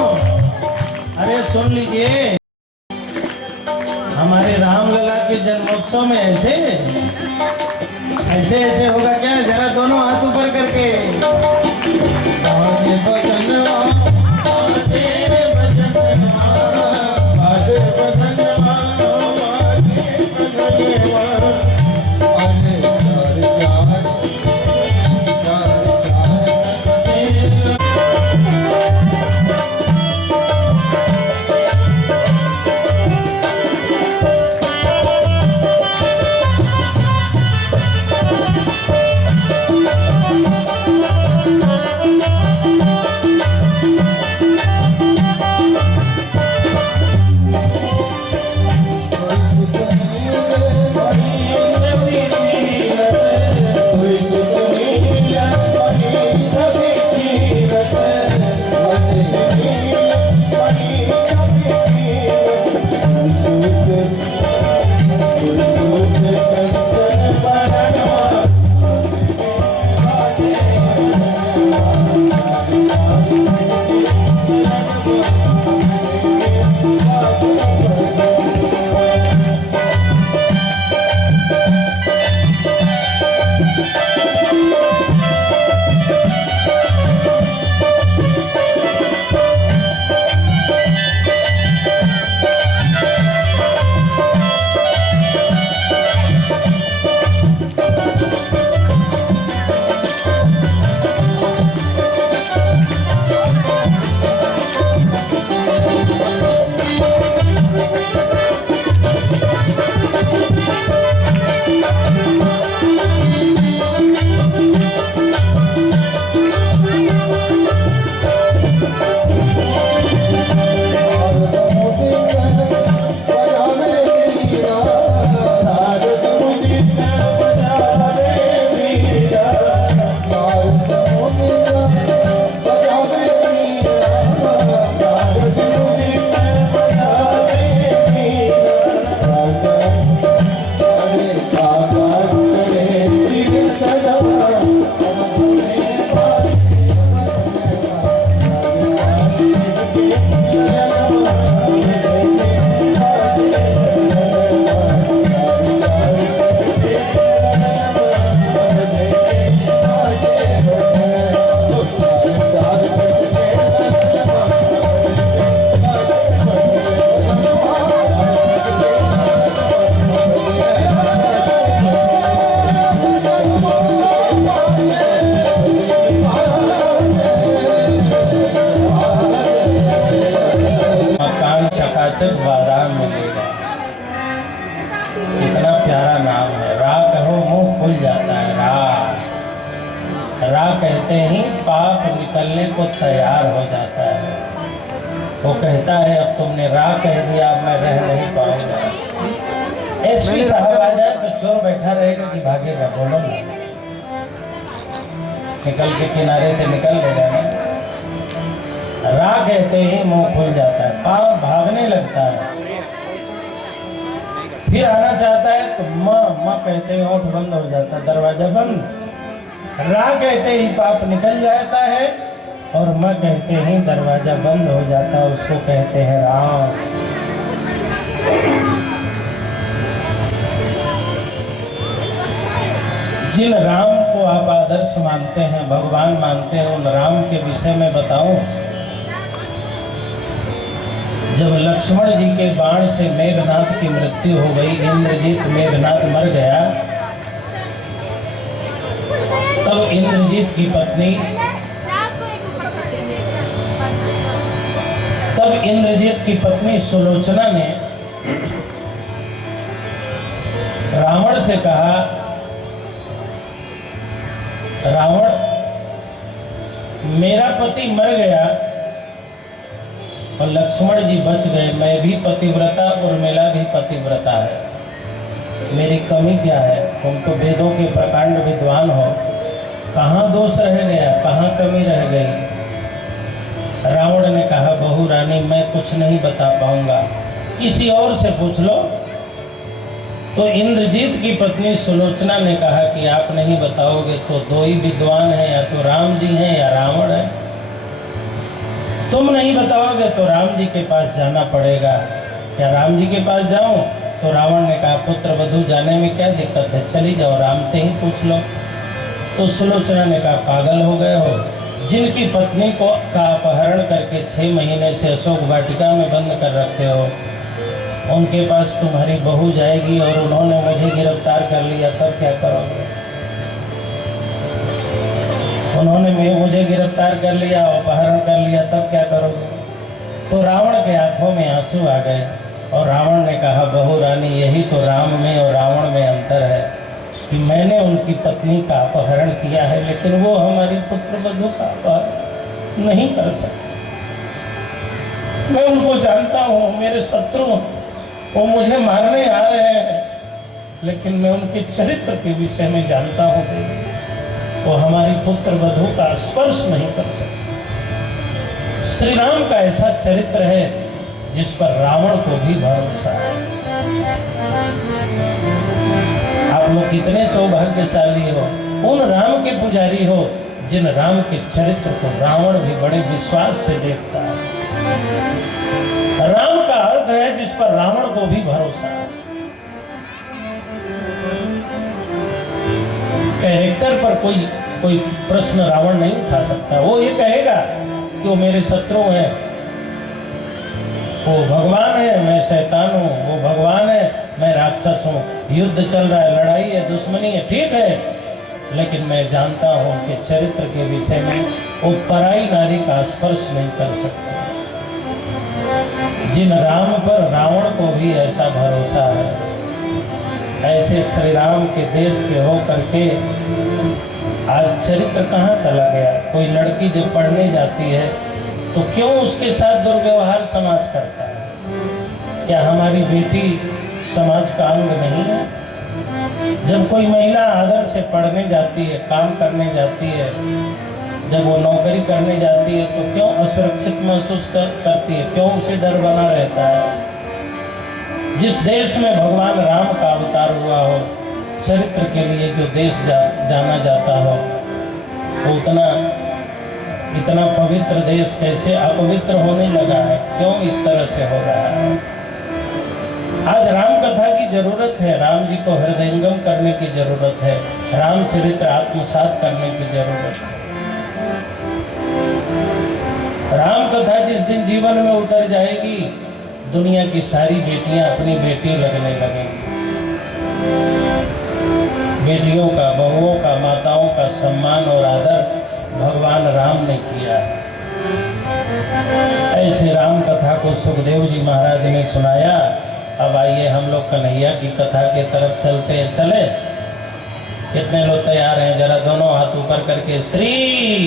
अरे सुन लीजिए, हमारे रामलला के जन्मोत्सव में ऐसे ऐसे होगा क्या? जरा दोनों हाथ ऊपर करके बाजे बदनवा, बाजे बदनवा, बाजे बदनवा, बाजे बदनवा। Thank you. प्यारा नाम है। रा कहो मुंह खुल जाता है। रा कहते ही पाप निकलने को तैयार हो जाता है। वो कहता है अब तुमने रा कह दिया, अब मैं रह नहीं पाऊंगा। एसपी साहब आ जाए तो चोर बैठा रहेगा कि भागेगा? बोलो ना, निकल के किनारे से निकल लेगा ना। रा कहते ही मुंह खुल जाता है, पाँव भागने लगता है। फिर आना चाहता है तो माँ कहते ही ओठ बंद हो जाता है, दरवाजा बंद। रा कहते ही पाप निकल जाता है और माँ कहते ही दरवाजा बंद हो जाता है। उसको कहते हैं राम। जिन राम को आप आदर्श मानते हैं, भगवान मानते हैं, उन राम के विषय में बताऊं। जब लक्ष्मण जी के बाण से मेघनाथ की मृत्यु हो गई, इंद्रजीत मेघनाथ मर गया, तब इंद्रजीत की पत्नी सुलोचना ने रावण से कहा, रावण मेरा पति मर गया और लक्ष्मण जी बच गए, मैं भी पतिव्रता, उर्मिला भी पतिव्रता है, मेरी कमी क्या है? तुम तो वेदों के प्रकांड विद्वान हो, कहाँ दोष रह गया, कहाँ कमी रह गई? रावण ने कहा, बहू रानी मैं कुछ नहीं बता पाऊंगा, किसी और से पूछ लो। तो इंद्रजीत की पत्नी सुलोचना ने कहा कि आप नहीं बताओगे तो दो ही विद्वान हैं, या तो राम जी हैं या रावण है। तुम नहीं बताओगे तो राम जी के पास जाना पड़ेगा। क्या राम जी के पास जाऊं? तो रावण ने कहा, पुत्र वधू जाने में क्या दिक्कत है, चली जाओ, राम से ही पूछ लो। तो सुलोचना ने कहा, पागल हो गए हो? जिनकी पत्नी को का अपहरण करके 6 महीने से अशोक वाटिका में बंद कर रखते हो, उनके पास तुम्हारी बहू जाएगी और उन्होंने मुझे गिरफ्तार कर लिया, तब क्या करोगे? उन्होंने मुझे गिरफ्तार कर लिया, अपहरण कर लिया, तब क्या करोगे? तो रावण के आंखों में आंसू आ गए और रावण ने कहा, बहू रानी यही तो राम में और रावण में अंतर है कि मैंने उनकी पत्नी का अपहरण किया है, लेकिन वो हमारी पुत्र वधू का अपहरण नहीं कर सकते। मैं उनको जानता हूँ, मेरे शत्रु, वो मुझे मारने आ रहे हैं, लेकिन मैं उनके चरित्र के विषय में जानता हूँ, वो हमारी पुत्र वधू का स्पर्श नहीं कर सकते। श्री राम का ऐसा चरित्र है जिस पर रावण को भी भरोसा है। आप लोग कितने सौभाग्यशाली हो, उन राम के पुजारी हो जिन राम के चरित्र को रावण भी बड़े विश्वास से देखता है। राम का अर्थ है जिस पर रावण को भी भरोसा है। कैरेक्टर पर कोई प्रश्न रावण नहीं उठा सकता। वो ये कहेगा कि वो मेरे शत्रु हैं, वो भगवान है, मैं शैतान हूँ, वो भगवान है, मैं राक्षस हूँ, युद्ध चल रहा है, लड़ाई है, दुश्मनी है, ठीक है, लेकिन मैं जानता हूँ कि चरित्र के विषय में वो पराई नारी का स्पर्श नहीं कर सकता। जिन राम पर रावण को भी ऐसा भरोसा है, ऐसे श्री राम के देश के हो करके आज चरित्र कहाँ चला गया? कोई लड़की जब पढ़ने जाती है तो क्यों उसके साथ दुर्व्यवहार समाज करता है? क्या हमारी बेटी समाज का अंग नहीं है? जब कोई महिला आदर से पढ़ने जाती है, काम करने जाती है, जब वो नौकरी करने जाती है तो क्यों असुरक्षित महसूस करती है? क्यों उसे डर बना रहता है? जिस देश में भगवान राम का अवतार हुआ हो, चरित्र के लिए जो देश जाना जाता हो, वो इतना पवित्र देश कैसे अपवित्र होने लगा है? क्यों इस तरह से हो रहा है? आज राम कथा की जरूरत है, राम जी को हृदयंगम करने की जरूरत है, रामचरित्र आत्मसात करने की जरूरत है। राम कथा जिस दिन जीवन में उतर जाएगी, दुनिया की सारी बेटियां अपनी बेटी लगने लगेंगी। बेटियों का, बहुओं का, माताओं का सम्मान और आदर भगवान राम ने किया है। ऐसे राम कथा को सुखदेव जी महाराज ने सुनाया अब आइए हम लोग कन्हैया की कथा के तरफ चले। कितने लोग तैयार हैं? जरा दोनों हाथ ऊपर करके श्री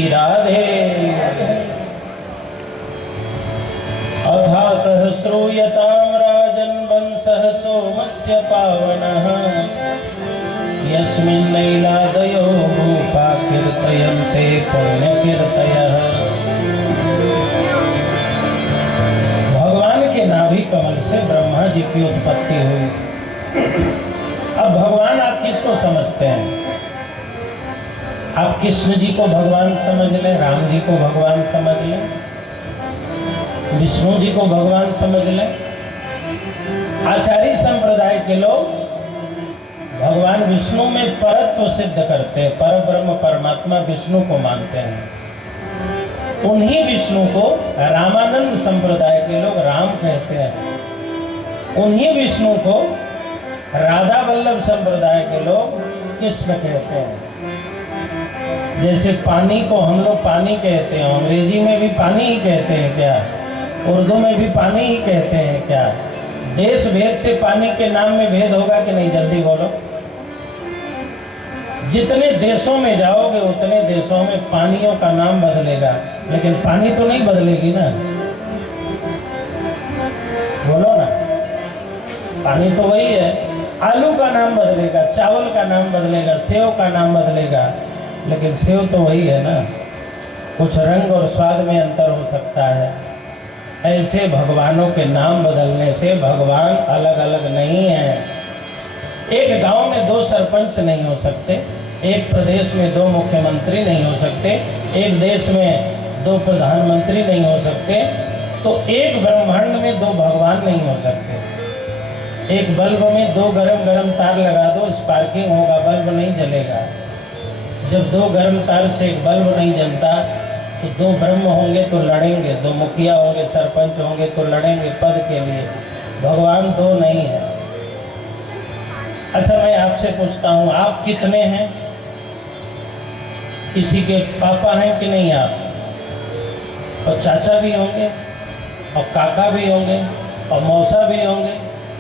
राधे। अथातः श्रूयतां राजन् वंशः सोमस्य पावनः यस्मिन्नैलादयो भूपा कीर्तयन्ते पुण्यकीर्तयः। भगवान के नाभि कमल से ब्रह्मा जी की उत्पत्ति हुई। अब भगवान आप किसको समझते हैं? आप कृष्ण जी को भगवान समझ लें, राम जी को भगवान समझ लें, विष्णु जी को भगवान समझ लें। आचार्य संप्रदाय के लोग भगवान विष्णु में परत्व सिद्ध करते हैं, पर ब्रह्म परमात्मा विष्णु को मानते हैं। उन्हीं विष्णु को रामानंद संप्रदाय के लोग राम कहते हैं। उन्हीं विष्णु को राधा वल्लभ संप्रदाय के लोग कृष्ण कहते हैं। जैसे पानी को हम लोग पानी कहते हैं, अंग्रेजी में भी पानी ही कहते हैं क्या? उर्दू में भी पानी ही कहते हैं क्या? देश भेद से पानी के नाम में भेद होगा कि नहीं? जल्दी बोलो। जितने देशों में जाओगे उतने देशों में पानियों का नाम बदलेगा, लेकिन पानी तो नहीं बदलेगी ना। बोलो ना, पानी तो वही है। आलू का नाम बदलेगा, चावल का नाम बदलेगा, सेव का नाम बदलेगा, लेकिन सेव तो वही है ना। कुछ रंग और स्वाद में अंतर हो सकता है। ऐसे भगवानों के नाम बदलने से भगवान अलग अलग नहीं है। एक गांव में दो सरपंच नहीं हो सकते, एक प्रदेश में दो मुख्यमंत्री नहीं हो सकते, एक देश में दो प्रधानमंत्री नहीं हो सकते, तो एक ब्रह्मांड में दो भगवान नहीं हो सकते। एक बल्ब में दो गरम गरम तार लगा दो, स्पार्किंग होगा, बल्ब नहीं जलेगा। जब दो गरम तार से एक बल्ब नहीं जलता तो दो ब्रह्म होंगे तो लड़ेंगे, दो मुखिया होंगे, सरपंच होंगे तो लड़ेंगे पद के लिए। भगवान दो नहीं है। अच्छा, मैं आपसे पूछता हूँ, आप कितने हैं? किसी के पापा हैं कि नहीं आप? और चाचा भी होंगे, और काका भी होंगे, और मौसा भी होंगे,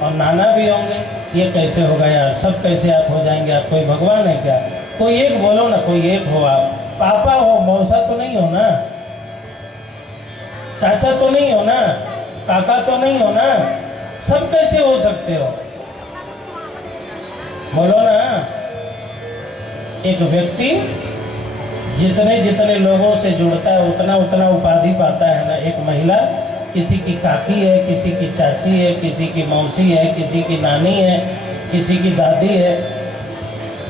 और नाना भी होंगे। ये कैसे होगा यार? सब कैसे आप हो जाएंगे? आप कोई भगवान है क्या? कोई एक बोलो ना, कोई एक हो। आप पापा हो, मौसा तो नहीं हो ना, चाचा तो नहीं हो ना, काका तो नहीं हो ना, सब कैसे हो सकते हो? बोलो ना। एक व्यक्ति जितने जितने लोगों से जुड़ता है उतना उतना उपाधि पाता है ना। एक महिला किसी की काकी है, किसी की चाची है, किसी की मौसी है, किसी की नानी है, किसी की दादी है।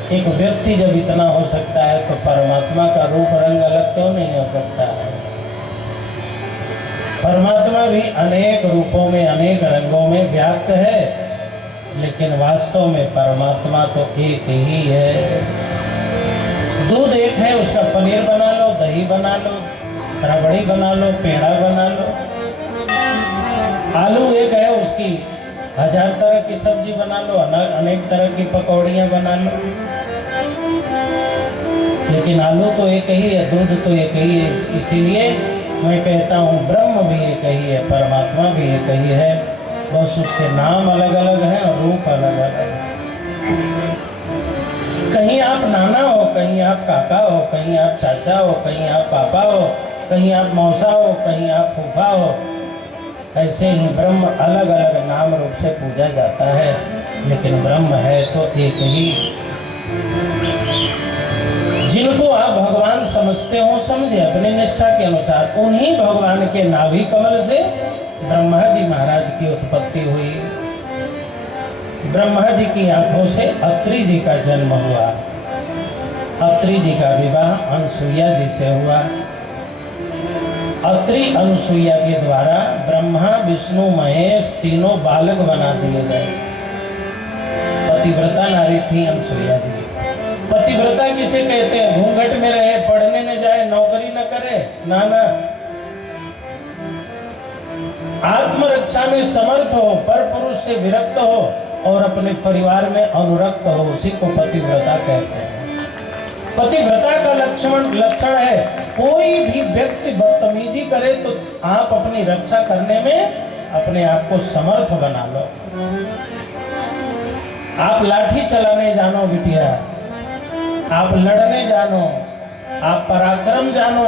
एक व्यक्ति जब इतना हो सकता है तो परमात्मा का रूप रंग अलग क्यों नहीं हो सकता है? परमात्मा भी अनेक रूपों में, अनेक रंगों में व्याप्त है, लेकिन वास्तव में परमात्मा तो एक ही है। दूध एक है, उसका पनीर बना लो, दही बना लो, रबड़ी बना लो, पेड़ा बना लो। आलू एक है, उसकी 1000 तरह की सब्जी बना लो, अनेक तरह की पकौड़ियाँ बना लो, लेकिन आलू तो एक ही है, दूध तो एक ही है। इसीलिए मैं कहता हूँ ब्रह्म भी एक ही है, परमात्मा भी एक ही है, बस उसके नाम अलग अलग हैं और रूप अलग अलग है। कहीं आप नाना हो, कहीं आप काका हो, कहीं आप चाचा हो, कहीं आप पापा हो, कहीं आप मौसा हो, कहीं आप फूफा हो। ऐसे ही ब्रह्म अलग अलग नाम रूप से पूजा जाता है, लेकिन ब्रह्म है तो एक ही। जिनको आप भगवान समझते हो, समझे अपनी निष्ठा के अनुसार। उन्हीं भगवान के नाभि कमल से ब्रह्मा जी महाराज की उत्पत्ति हुई। ब्रह्मा जी की आंखों से अत्रि जी का जन्म हुआ। अत्रि जी का विवाह अनसुईया जी से हुआ। अत्रि अनुसुईया के द्वारा ब्रह्मा विष्णु महेश तीनों बालक बना दिए गए। पतिव्रता नारी थी अनसुईया जी। पतिव्रता किसे कहते हैं? घूंघट में रहे, पढ़ने न जाए, नौकरी न करे, नाना आत्मरक्षा में समर्थ हो, पर पुरुष से विरक्त हो और अपने परिवार में अनुरक्त हो, उसी को पतिव्रता कहते हैं। पतिव्रता का लक्षण है कोई भी व्यक्ति बदतमीजी करे तो आप अपनी रक्षा करने में अपने आप को समर्थ बना लो। आप लाठी चलाने जानो बिटिया, आप लड़ने जानो, आप पराक्रम जानो,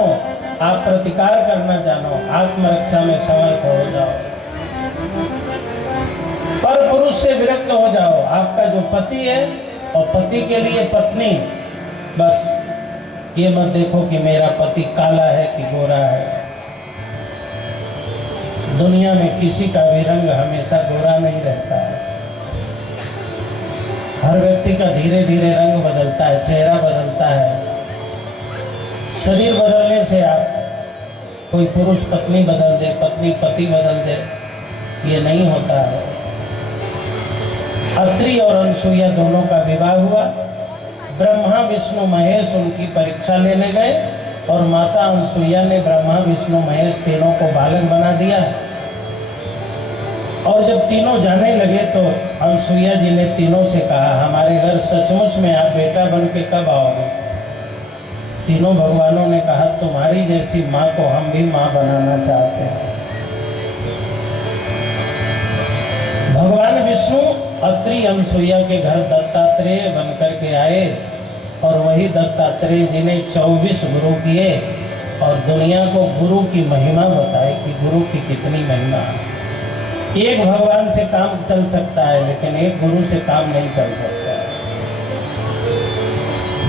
आप प्रतिकार करना जानो, आत्मरक्षा में समर्थ हो जाओ, पर पुरुष से विरक्त हो जाओ। आपका जो पति है और पति के लिए पत्नी, बस ये मत देखो कि मेरा पति काला है कि गोरा है। दुनिया में किसी का भी रंग हमेशा गोरा नहीं रहता है। हर व्यक्ति का धीरे धीरे रंग बदलता है, चेहरा बदलता है। शरीर बदलने से आप कोई पुरुष पत्नी बदल दे, पत्नी पति बदल दे, ये नहीं होता है। अत्रि और अनसुईया दोनों का विवाह हुआ। ब्रह्मा विष्णु महेश उनकी परीक्षा लेने गए और माता अनसुईया ने ब्रह्मा विष्णु महेश तीनों को बालक बना दिया। और जब तीनों जाने लगे तो अनसुईया जी ने तीनों से कहा, हमारे घर सचमुच में आप बेटा बन के कब आओगे? तीनों भगवानों ने कहा, तुम्हारी जैसी माँ को हम भी माँ बनाना चाहते हैं। भगवान विष्णु अत्रि अनसुईया के घर दत्तात्रेय बनकर के आए और वही दत्तात्रेय जी ने 24 गुरु किए और दुनिया को गुरु की महिमा बताई कि गुरु की कितनी महिमा है। एक भगवान से काम चल सकता है लेकिन एक गुरु से काम नहीं चल सकता।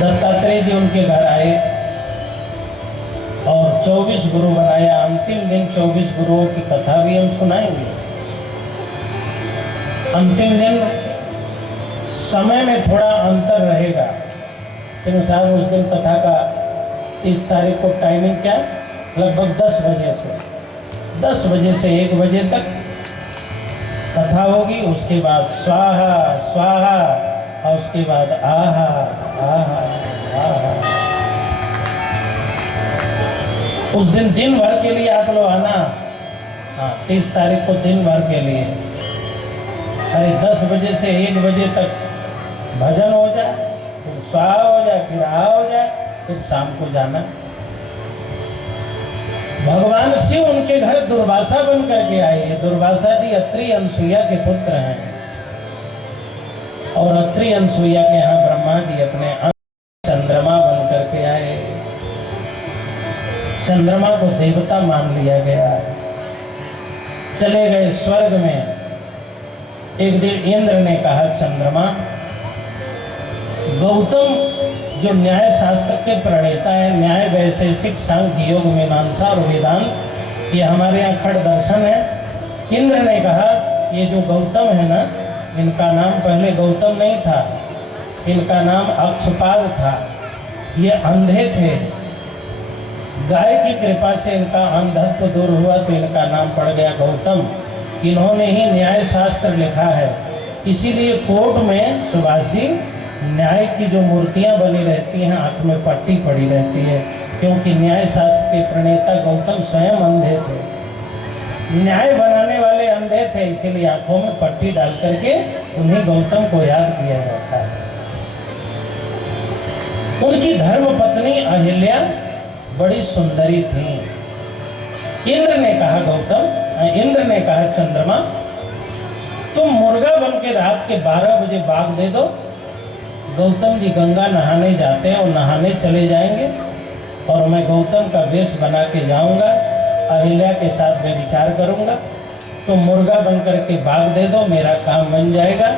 दत्तात्रेय जी उनके घर आए और 24 गुरु बनाया। अंतिम दिन 24 गुरुओं की कथा भी हम सुनाएंगे। अंतिम दिन समय में थोड़ा अंतर रहेगा। सिंह साहब उस दिन कथा का 30 तारीख को टाइमिंग क्या? लगभग 10 बजे से 10 बजे से 1 बजे तक कथा होगी। उसके बाद स्वाहा स्वाहा और उसके बाद आहा आहा आहा। उस दिन भर के लिए आप लोग आना। हाँ, 30 तारीख को दिन भर के लिए। अरे 10 बजे से 1 बजे तक भजन हो जाए, फिर स्वाहा हो जाए, फिर आहा हो जाए, फिर शाम को जाना। भगवान शिव उनके घर दुर्वासा बन करके आए। दुर्वासा जी अत्रि अनसुईया के पुत्र हैं और अत्रि अनसुईया के यहाँ ब्रह्मा जी अपने चंद्रमा बन करके आए। चंद्रमा को देवता मान लिया गया। चले गए स्वर्ग में। एक दिन इंद्र ने कहा, चंद्रमा, गौतम जो न्याय शास्त्र के प्रणेता है, न्याय वैशेषिक सांख्य योग मीमांसा और वेदांत, ये हमारे यहाँ खड़ दर्शन है। इंद्र ने कहा, ये जो गौतम है ना, इनका नाम पहले गौतम नहीं था, इनका नाम अक्षपाल था। ये अंधे थे, गाय की कृपा से इनका अंधत्व दूर हुआ तो इनका नाम पड़ गया गौतम। इन्होंने ही न्याय शास्त्र लिखा है। इसीलिए कोर्ट में सुभाष जी न्याय की जो मूर्तियां बनी रहती हैं, आंख में पट्टी पड़ी रहती है, क्योंकि न्याय शास्त्र के प्रणेता गौतम स्वयं अंधे थे। न्याय बनाने वाले अंधे थे, इसीलिए आंखों में पट्टी डाल करके उन्हीं गौतम को याद किया जाता है। उनकी धर्म पत्नी अहिल्या बड़ी सुंदरी थी। इंद्र ने कहा, इंद्र ने कहा, चंद्रमा, तुम मुर्गा बन के रात के 12 बजे बाग दे दो। गौतम जी गंगा नहाने जाते हैं और नहाने चले जाएंगे और मैं गौतम का वेश बना के जाऊंगा, अहिल्या के साथ मैं विचार करूंगा। तुम मुर्गा बन करके बाग दे दो, मेरा काम बन जाएगा।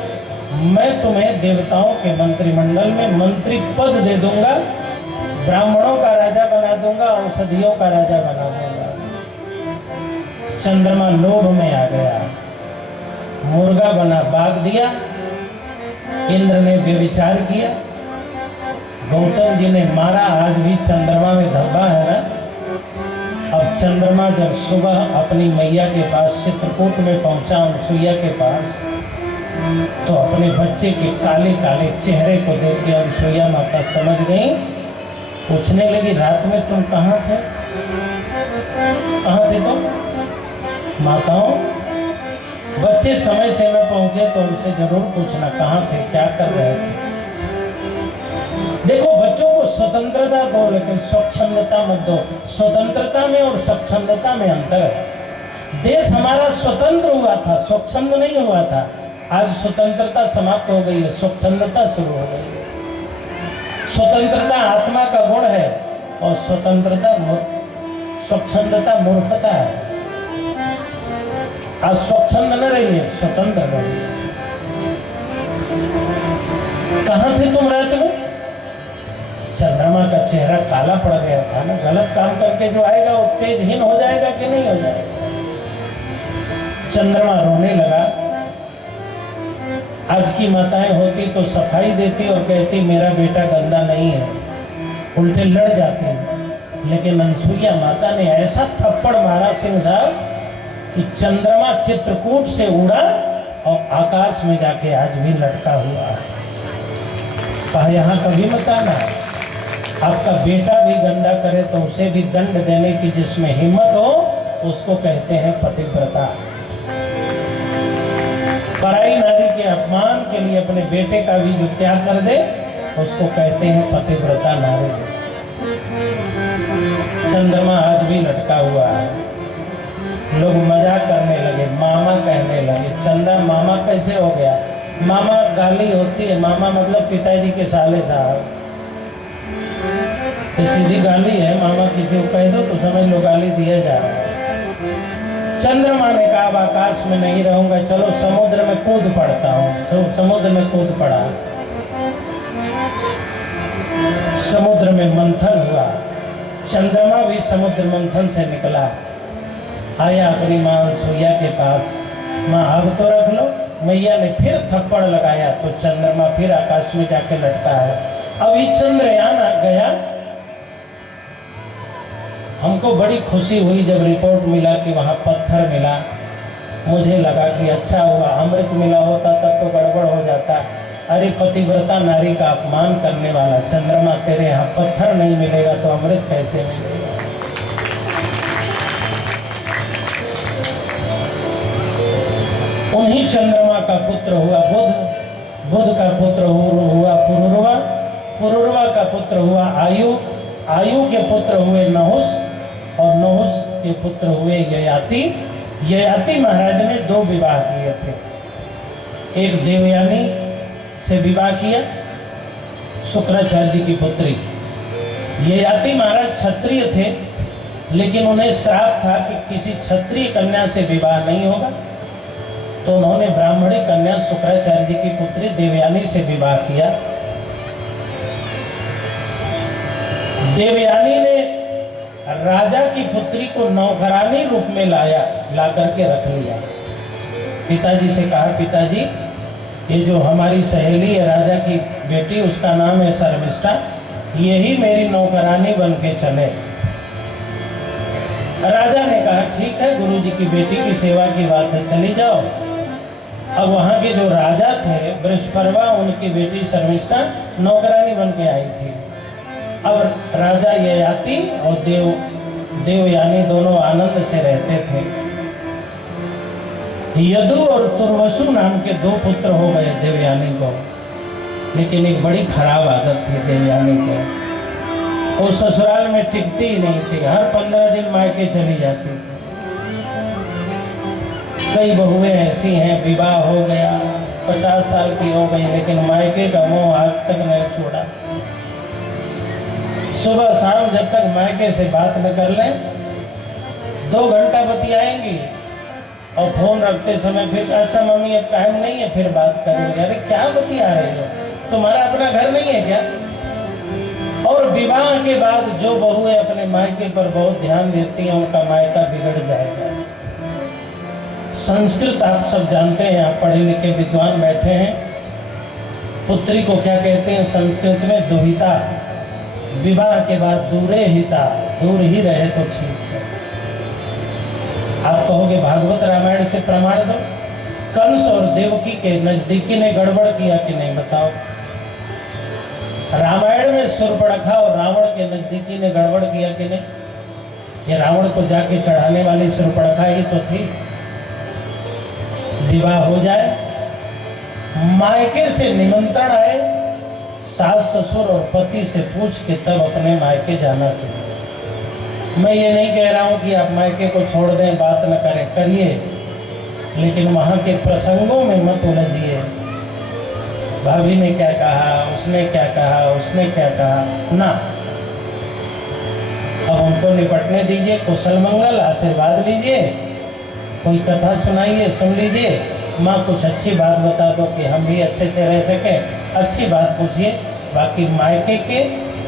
मैं तुम्हें देवताओं के मंत्रिमंडल में मंत्री पद दे दूंगा, ब्राह्मणों का राजा बना दूंगा, औषधियों का राजा बना दूंगा। चंद्रमा लोभ में आ गया, मुर्गा बना बाग दिया। इंद्र ने व्यभिचार किया, गौतम जी ने मारा। आज भी चंद्रमा में धब्बा है ना। अब चंद्रमा जब सुबह अपनी मैया के पास चित्रकूट में पहुंचा, अनसुईया के पास, तो अपने बच्चे के काले काले चेहरे को देख के अनसुईया माता समझ गई। पूछने लगी, रात में तुम कहाँ थे? कहाँ थे तुम? माताओं, बच्चे समय से न पहुंचे तो उनसे जरूर पूछना कहाँ थे, क्या कर रहे थे। देखो, बच्चों को स्वतंत्रता दो लेकिन स्वच्छंदता मत दो। स्वतंत्रता में और स्वच्छंदता में अंतर है। देश हमारा स्वतंत्र हुआ था, स्वच्छंद नहीं हुआ था। आज स्वतंत्रता समाप्त हो गई है, स्वच्छंदता शुरू हो गई है। स्वतंत्रता आत्मा का गुण है और स्वच्छंदता मूर्खता है। आज स्वच्छंद न रहिए, स्वतंत्र रहिए। कहां थे तुम रात में? चंद्रमा का चेहरा काला पड़ गया था ना। गलत काम करके जो आएगा वो तेजहीन हो जाएगा कि नहीं हो जाएगा? चंद्रमा रोने लगा। आज की माताएं होती तो सफाई देती और कहती मेरा बेटा गंदा नहीं है, उल्टे लड़ जाती। लेकिन अनसुईया माता ने ऐसा थप्पड़ मारा सिंह साहब कि चंद्रमा चित्रकूट से उड़ा और आकाश में जाके आज भी लटका हुआ है। कहा यहाँ कभी मत आना। आपका बेटा भी गंदा करे तो उसे भी दंड देने की जिसमें हिम्मत हो उसको कहते हैं पतिव्रता। पराई नारी के अपमान के लिए अपने बेटे का भी जो त्याग कर दे उसको कहते हैं पतिव्रता नारी। चंद्रमा आज भी लटका हुआ है। लोग मजाक करने लगे, मामा कहने लगे। चंदा मामा कैसे हो गया? मामा गाली होती है, मामा मतलब पिताजी के साले साहब, तो सीधी गाली है। मामा किसी को कह दो तो समझ लो गाली दिया जा रहा है। चंद्रमा ने कहा अब आकाश में नहीं रहूंगा, चलो समुद्र में कूद पड़ता हूँ। समुद्र में कूद पड़ा। समुद्र में मंथन हुआ। चंद्रमा भी समुद्र मंथन से निकला, आया अपनी माँ अनसुईया के पास। माँ अब तो रख लो। मैया ने फिर थप्पड़ लगाया तो चंद्रमा फिर आकाश में जाके लटका है। अभी चंद्रयान आ गया। हमको बड़ी खुशी हुई जब रिपोर्ट मिला कि वहाँ पत्थर मिला। मुझे लगा कि अच्छा हुआ, अमृत मिला होता तब तो गड़बड़ हो जाता। अरे पतिव्रता नारी का अपमान करने वाला चंद्रमा, तेरे यहाँ पत्थर नहीं मिलेगा तो अमृत कैसे मिलेगा? उन्हीं चंद्रमा का पुत्र हुआ बुध। बुध का पुत्र हुआ पुरुरवा। पुरुरवा का पुत्र हुआ आयु। आयु के पुत्र हुए नहुस और नहुस के पुत्र हुए ययाति। ययाति महाराज ने 2 विवाह किए थे। एक देवयानी से विवाह किया, शुक्राचार्य जी की पुत्री। ययाति महाराज क्षत्रिय थे, लेकिन उन्हें श्राप था कि किसी क्षत्रिय कन्या से विवाह नहीं होगा, तो उन्होंने ब्राह्मणी कन्या शुक्राचार्य जी की पुत्री देवयानी से विवाह किया। देवयानी ने राजा की पुत्री को नौकरानी रूप में ला करके रख लिया। पिताजी से कहा पिताजी ये जो हमारी सहेली है राजा की बेटी, उसका नाम है शर्मिष्ठा, यही मेरी नौकरानी बन के चले। राजा ने कहा ठीक है, गुरुजी की बेटी की सेवा की बात है, चली जाओ। अब वहाँ के जो राजा थे वृषपर्वा, उनकी बेटी शर्मिष्ठा नौकरानी बन के आई थी। अब राजा ययाति और देवयानी दोनों आनंद से रहते थे। यदु और तुर्वसु नाम के 2 पुत्र हो गए देवयानी को, लेकिन एक बड़ी खराब आदत थी देवयानी को। वो ससुराल में टिकती ही नहीं थी, हर 15 दिन मायके चली जाती थी। कई बहुएं ऐसी हैं, विवाह हो गया, 50 साल की हो गई, लेकिन मायके का मोह आज तक नहीं छोड़ा। सुबह शाम जब तक मायके से बात न कर लें, 2 घंटा बतियाएंगी और फोन रखते समय फिर अच्छा मम्मी अब टाइम नहीं है, फिर बात करेंगे। अरे क्या बतिया रही हो, तुम्हारा अपना घर नहीं है क्या? और विवाह के बाद जो बहुएं अपने मायके पर बहुत ध्यान देती हैं, उनका मायका बिगड़ जाएगा। संस्कृत आप सब जानते हैं, आप पढ़े लिखे विद्वान बैठे हैं। पुत्री को क्या कहते हैं संस्कृत में? दुहिता। विवाह के बाद दूरे हिता, दूर ही रहे तो ठीक है। आप कहोगे भागवत रामायण से प्रमाण दो। कंस और देवकी के नजदीकी ने गड़बड़ किया कि नहीं बताओ? रामायण में शूर्पणखा और रावण के नजदीकी ने गड़बड़ किया कि नहीं? ये रावण को जाके चढ़ाने वाली शूर्पणखा ही तो थी। विवाह हो जाए, मायके से निमंत्रण आए, सास ससुर और पति से पूछ के तब अपने मायके जाना चाहिए। मैं ये नहीं कह रहा हूँ कि आप मायके को छोड़ दें, बात न करें, करिए, लेकिन वहाँ के प्रसंगों में मत उलझिए। भाभी ने क्या कहा, उसने क्या कहा, उसने क्या कहा, ना। अब उनको निपटने दीजिए, कुशल मंगल आशीर्वाद लीजिए, कोई कथा सुनाइए, सुन लीजिए। माँ कुछ अच्छी बात बता दो कि हम भी अच्छे से रह सकें, अच्छी बात पूछिए। बाकी मायके के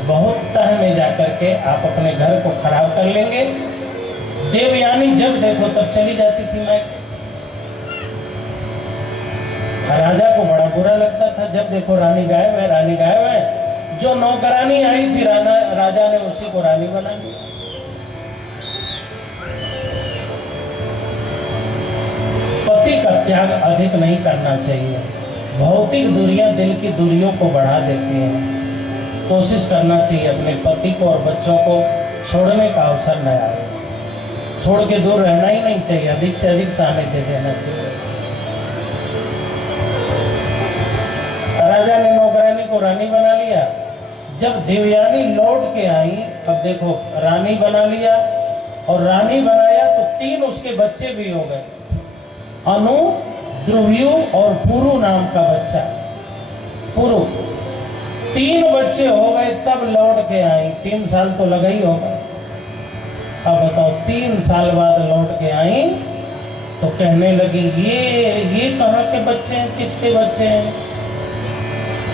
बहुत तह में जाकर के आप अपने घर को खराब कर लेंगे। देवयानी जब देखो तब चली जाती थी मायके। राजा को बड़ा बुरा लगता था, जब देखो रानी गायब है, रानी गायब है। जो नौकरानी आई थी राजा ने उसी को रानी बना दिया। पति का त्याग अधिक नहीं करना चाहिए। भौतिक दूरियां दिल की दूरियों को बढ़ा देती हैं। कोशिश करना चाहिए अपने पति को और बच्चों को छोड़ने का अवसर न आए। छोड़ के दूर रहना ही नहीं चाहिए, अधिक से अधिक समय दे देना चाहिए। राजा ने नौकरानी को रानी बना लिया। जब देवयानी लौट के आई, अब देखो रानी बना लिया, और रानी बनाया तो 3 उसके बच्चे भी हो गए, अनु, ध्रुव्यु और पुरु नाम का बच्चा। पुरु 3 बच्चे हो गए, तब लौट के आई। 3 साल तो लगा ही होगा। अब बताओ 3 साल बाद लौट के आई तो कहने लगी ये कहाँ के बच्चे हैं, किसके बच्चे हैं।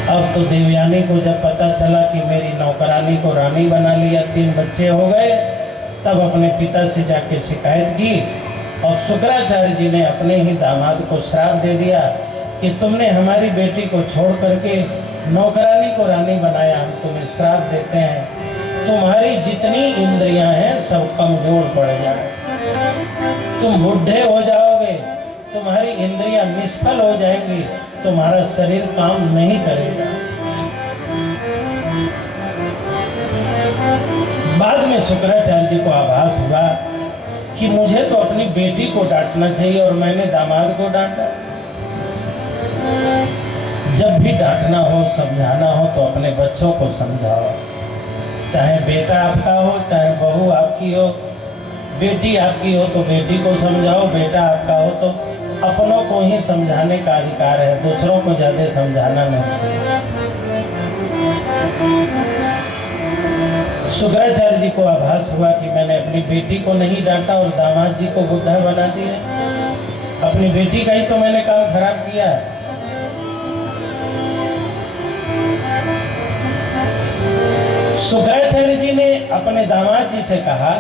अब तो देवयानी को जब पता चला कि मेरी नौकरानी को रानी बना लिया, 3 बच्चे हो गए, तब अपने पिता से जाके शिकायत की। और शुक्राचार्य जी ने अपने ही दामाद को श्राप दे दिया कि तुमने हमारी बेटी को छोड़ करके नौकरानी को रानी बनाया, हम तुम्हें श्राप देते हैं, तुम्हारी जितनी इंद्रियां हैं सब कमजोर पड़ जाए, तुम बुढ़े हो जाओगे, तुम्हारी इंद्रियां निष्फल हो जाएंगी, तुम्हारा शरीर काम नहीं करेगा। बाद में शुक्राचार्य जी को आभास हुआ कि मुझे तो अपनी बेटी को डांटना चाहिए और मैंने दामाद को डांटा। जब भी डांटना हो, समझाना हो तो अपने बच्चों को समझाओ। चाहे बेटा आपका हो, चाहे बहू आपकी हो, बेटी आपकी हो तो बेटी को समझाओ, बेटा आपका हो तो अपनों को ही समझाने का अधिकार है, दूसरों को ज्यादा समझाना नहीं। शुक्राचार्य जी को आभास हुआ कि मैंने अपनी बेटी को नहीं डांटा और दामाद जी को बुढ़ा बना दिया। अपनी बेटी का ही तो मैंने काम खराब किया। शुक्राचार्य जी ने अपने दामाद जी से कहा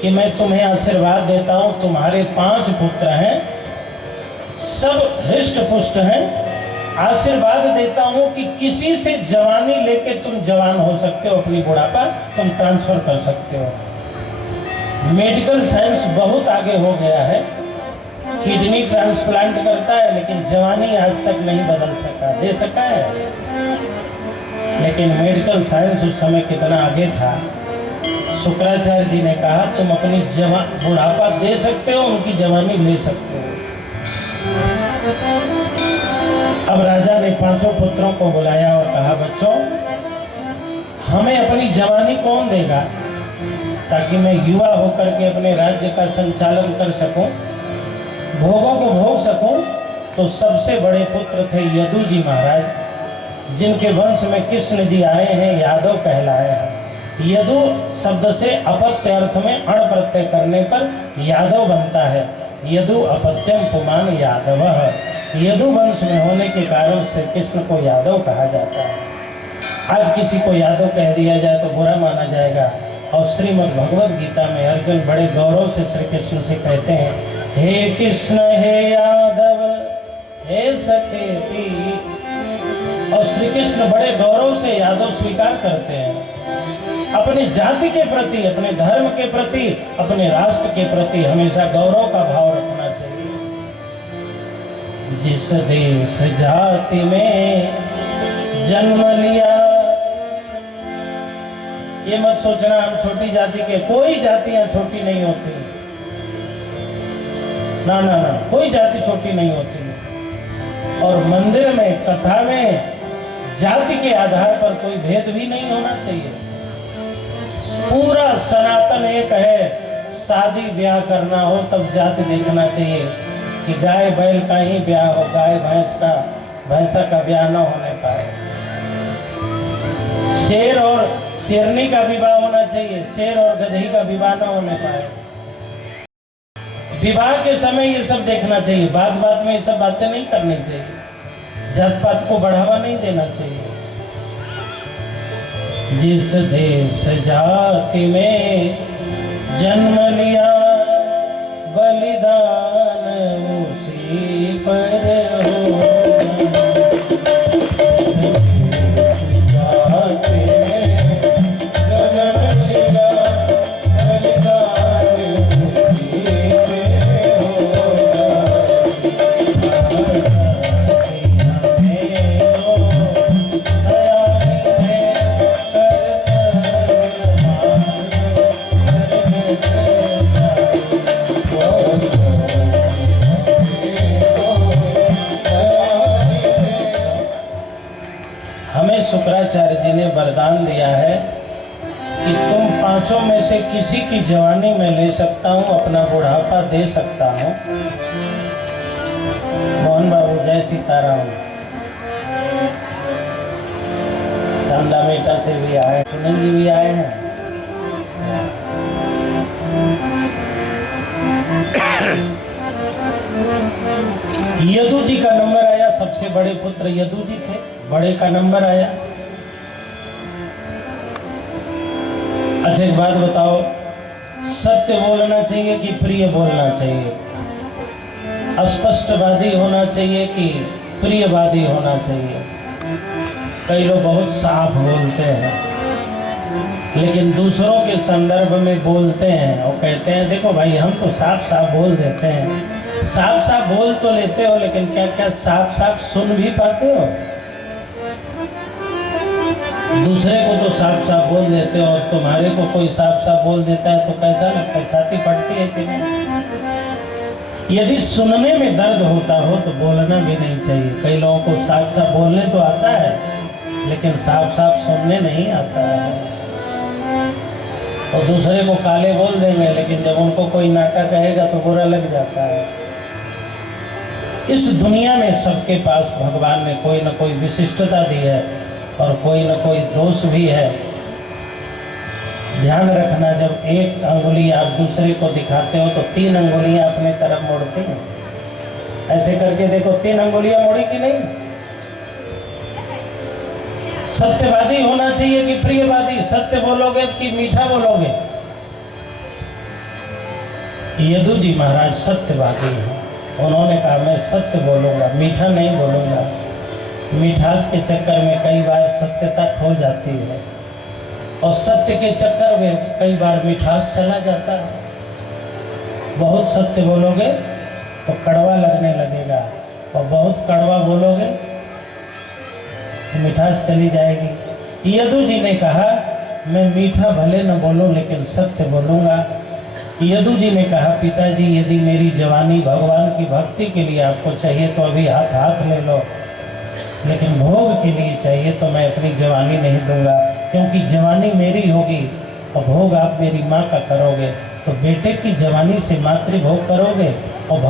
कि मैं तुम्हें आशीर्वाद देता हूं, तुम्हारे 5 पुत्र हैं, सब हृष्ट पुष्ट हैं, आशीर्वाद देता हूं कि किसी से जवानी लेके तुम जवान हो सकते हो, अपनी बुढ़ापा तुम ट्रांसफर कर सकते हो। मेडिकल साइंस बहुत आगे हो गया है, किडनी ट्रांसप्लांट करता है, लेकिन जवानी आज तक नहीं बदल सका, दे सका है। लेकिन मेडिकल साइंस उस समय कितना आगे था। शुक्राचार्य जी ने कहा तुम अपनी बुढ़ापा दे सकते हो, उनकी जवानी ले सकते हो। अब राजा ने 5 पुत्रों को बुलाया और कहा बच्चों, हमें अपनी जवानी कौन देगा ताकि मैं युवा होकर के अपने राज्य का संचालन कर सकूं, भोगों को भोग सकूं। तो सबसे बड़े पुत्र थे यदु जी महाराज, जिनके वंश में कृष्ण जी आए हैं, यादव कहलाए हैं। यदु शब्द से अपत्य अर्थ में अण प्रत्यय करने पर यादव बनता है। यदु अपत्यम पुमान यादव। यदु वंश में होने के कारण श्री कृष्ण को यादव कहा जाता है। आज किसी को यादव कह दिया जाए तो बुरा माना जाएगा। और श्रीमद् भगवद गीता में अर्जुन बड़े गौरव से श्री कृष्ण से कहते हैं, हे कृष्ण हे यादव हे सखेती। और श्री कृष्ण बड़े गौरव से यादव स्वीकार करते हैं। अपनी जाति के प्रति, अपने धर्म के प्रति, अपने राष्ट्र के प्रति हमेशा गौरव का भाव रखना चाहिए। जिस देश जाति में जन्म लिया, ये मत सोचना हम छोटी जाति के, कोई जातियां छोटी नहीं होती, ना ना ना, कोई जाति छोटी नहीं होती। और मंदिर में, कथा में जाति के आधार पर कोई भेद भी नहीं होना चाहिए। पूरा सनातन एक है, शादी ब्याह करना हो तब जाति देखना चाहिए कि गाय बैल का ही ब्याह हो, गाय भैंसा का ब्याह न होने पाए। शेर और शेरनी का विवाह होना चाहिए, शेर और गधे का विवाह न होने पाए। विवाह के समय ये सब देखना चाहिए, बात बात में ये सब बातें नहीं करनी चाहिए, जात पात को बढ़ावा नहीं देना चाहिए। जिस देश जाति में जन्म लिया बलिदान उसी पर हो। हमें शुक्राचार्य जी ने वरदान दिया है कि तुम पांचों में से किसी की जवानी में ले सकता हूँ, अपना बुढ़ापा दे सकता हूँ। मोहन बाबू जय सीताराम। चांदा मेटा से भी आए, सुनील जी भी आए हैं। यदु जी का नंबर आया, सबसे बड़े पुत्र यदु जी थे, बड़े का नंबर आया। अच्छा एक बात बताओ, सत्य बोलना चाहिए कि प्रिय बोलना चाहिए? अस्पष्टवादी होना चाहिए कि प्रियवादी होना चाहिए? कई लोग बहुत साफ बोलते हैं लेकिन दूसरों के संदर्भ में बोलते हैं और कहते हैं देखो भाई हम तो साफ साफ बोल देते हैं। साफ साफ बोल तो लेते हो लेकिन क्या क्या साफ साफ सुन भी पाते हो? दूसरे को तो साफ साफ बोल देते हो और तुम्हारे को कोई साफ साफ बोल देता है तो कैसा लगता है? छाती फटती है कि नहीं? यदि सुनने में दर्द होता हो तो बोलना भी नहीं चाहिए। कई लोगों को साफ साफ बोलने तो आता है लेकिन साफ साफ सुनने नहीं आता है। और दूसरे को काले बोल देंगे लेकिन जब उनको कोई नाटा कहेगा तो बुरा लग जाता है। इस दुनिया में सबके पास भगवान ने कोई न कोई विशिष्टता दी है और कोई न कोई दोष भी है। ध्यान रखना, जब एक अंगुली आप दूसरे को दिखाते हो तो 3 अंगुलियां अपने तरफ मोड़ती हैं। ऐसे करके देखो 3 अंगुलियां मोड़ी कि नहीं? सत्यवादी होना चाहिए कि प्रियवादी? सत्य बोलोगे कि मीठा बोलोगे? यदु जी महाराज सत्यवादी हैं। उन्होंने कहा मैं सत्य बोलूंगा, मीठा नहीं बोलूंगा। मिठास के चक्कर में कई बार सत्यता खो जाती है और सत्य के चक्कर में कई बार मिठास चला जाता है। बहुत सत्य बोलोगे तो कड़वा लगने लगेगा और बहुत कड़वा बोलोगे तो मिठास चली जाएगी। यदु जी ने कहा मैं मीठा भले न बोलूं लेकिन सत्य बोलूंगा। यदु जी ने कहा पिताजी यदि मेरी जवानी भगवान की भक्ति के लिए आपको चाहिए तो अभी हाथ हाथ ले लो, लेकिन भोग के लिए चाहिए तो मैं अपनी जवानी नहीं दूंगा, क्योंकि जवानी मेरी होगी और भोग आप मेरी माँ का करोगे। तो बेटे की जवानी से मातृभोग करोगे और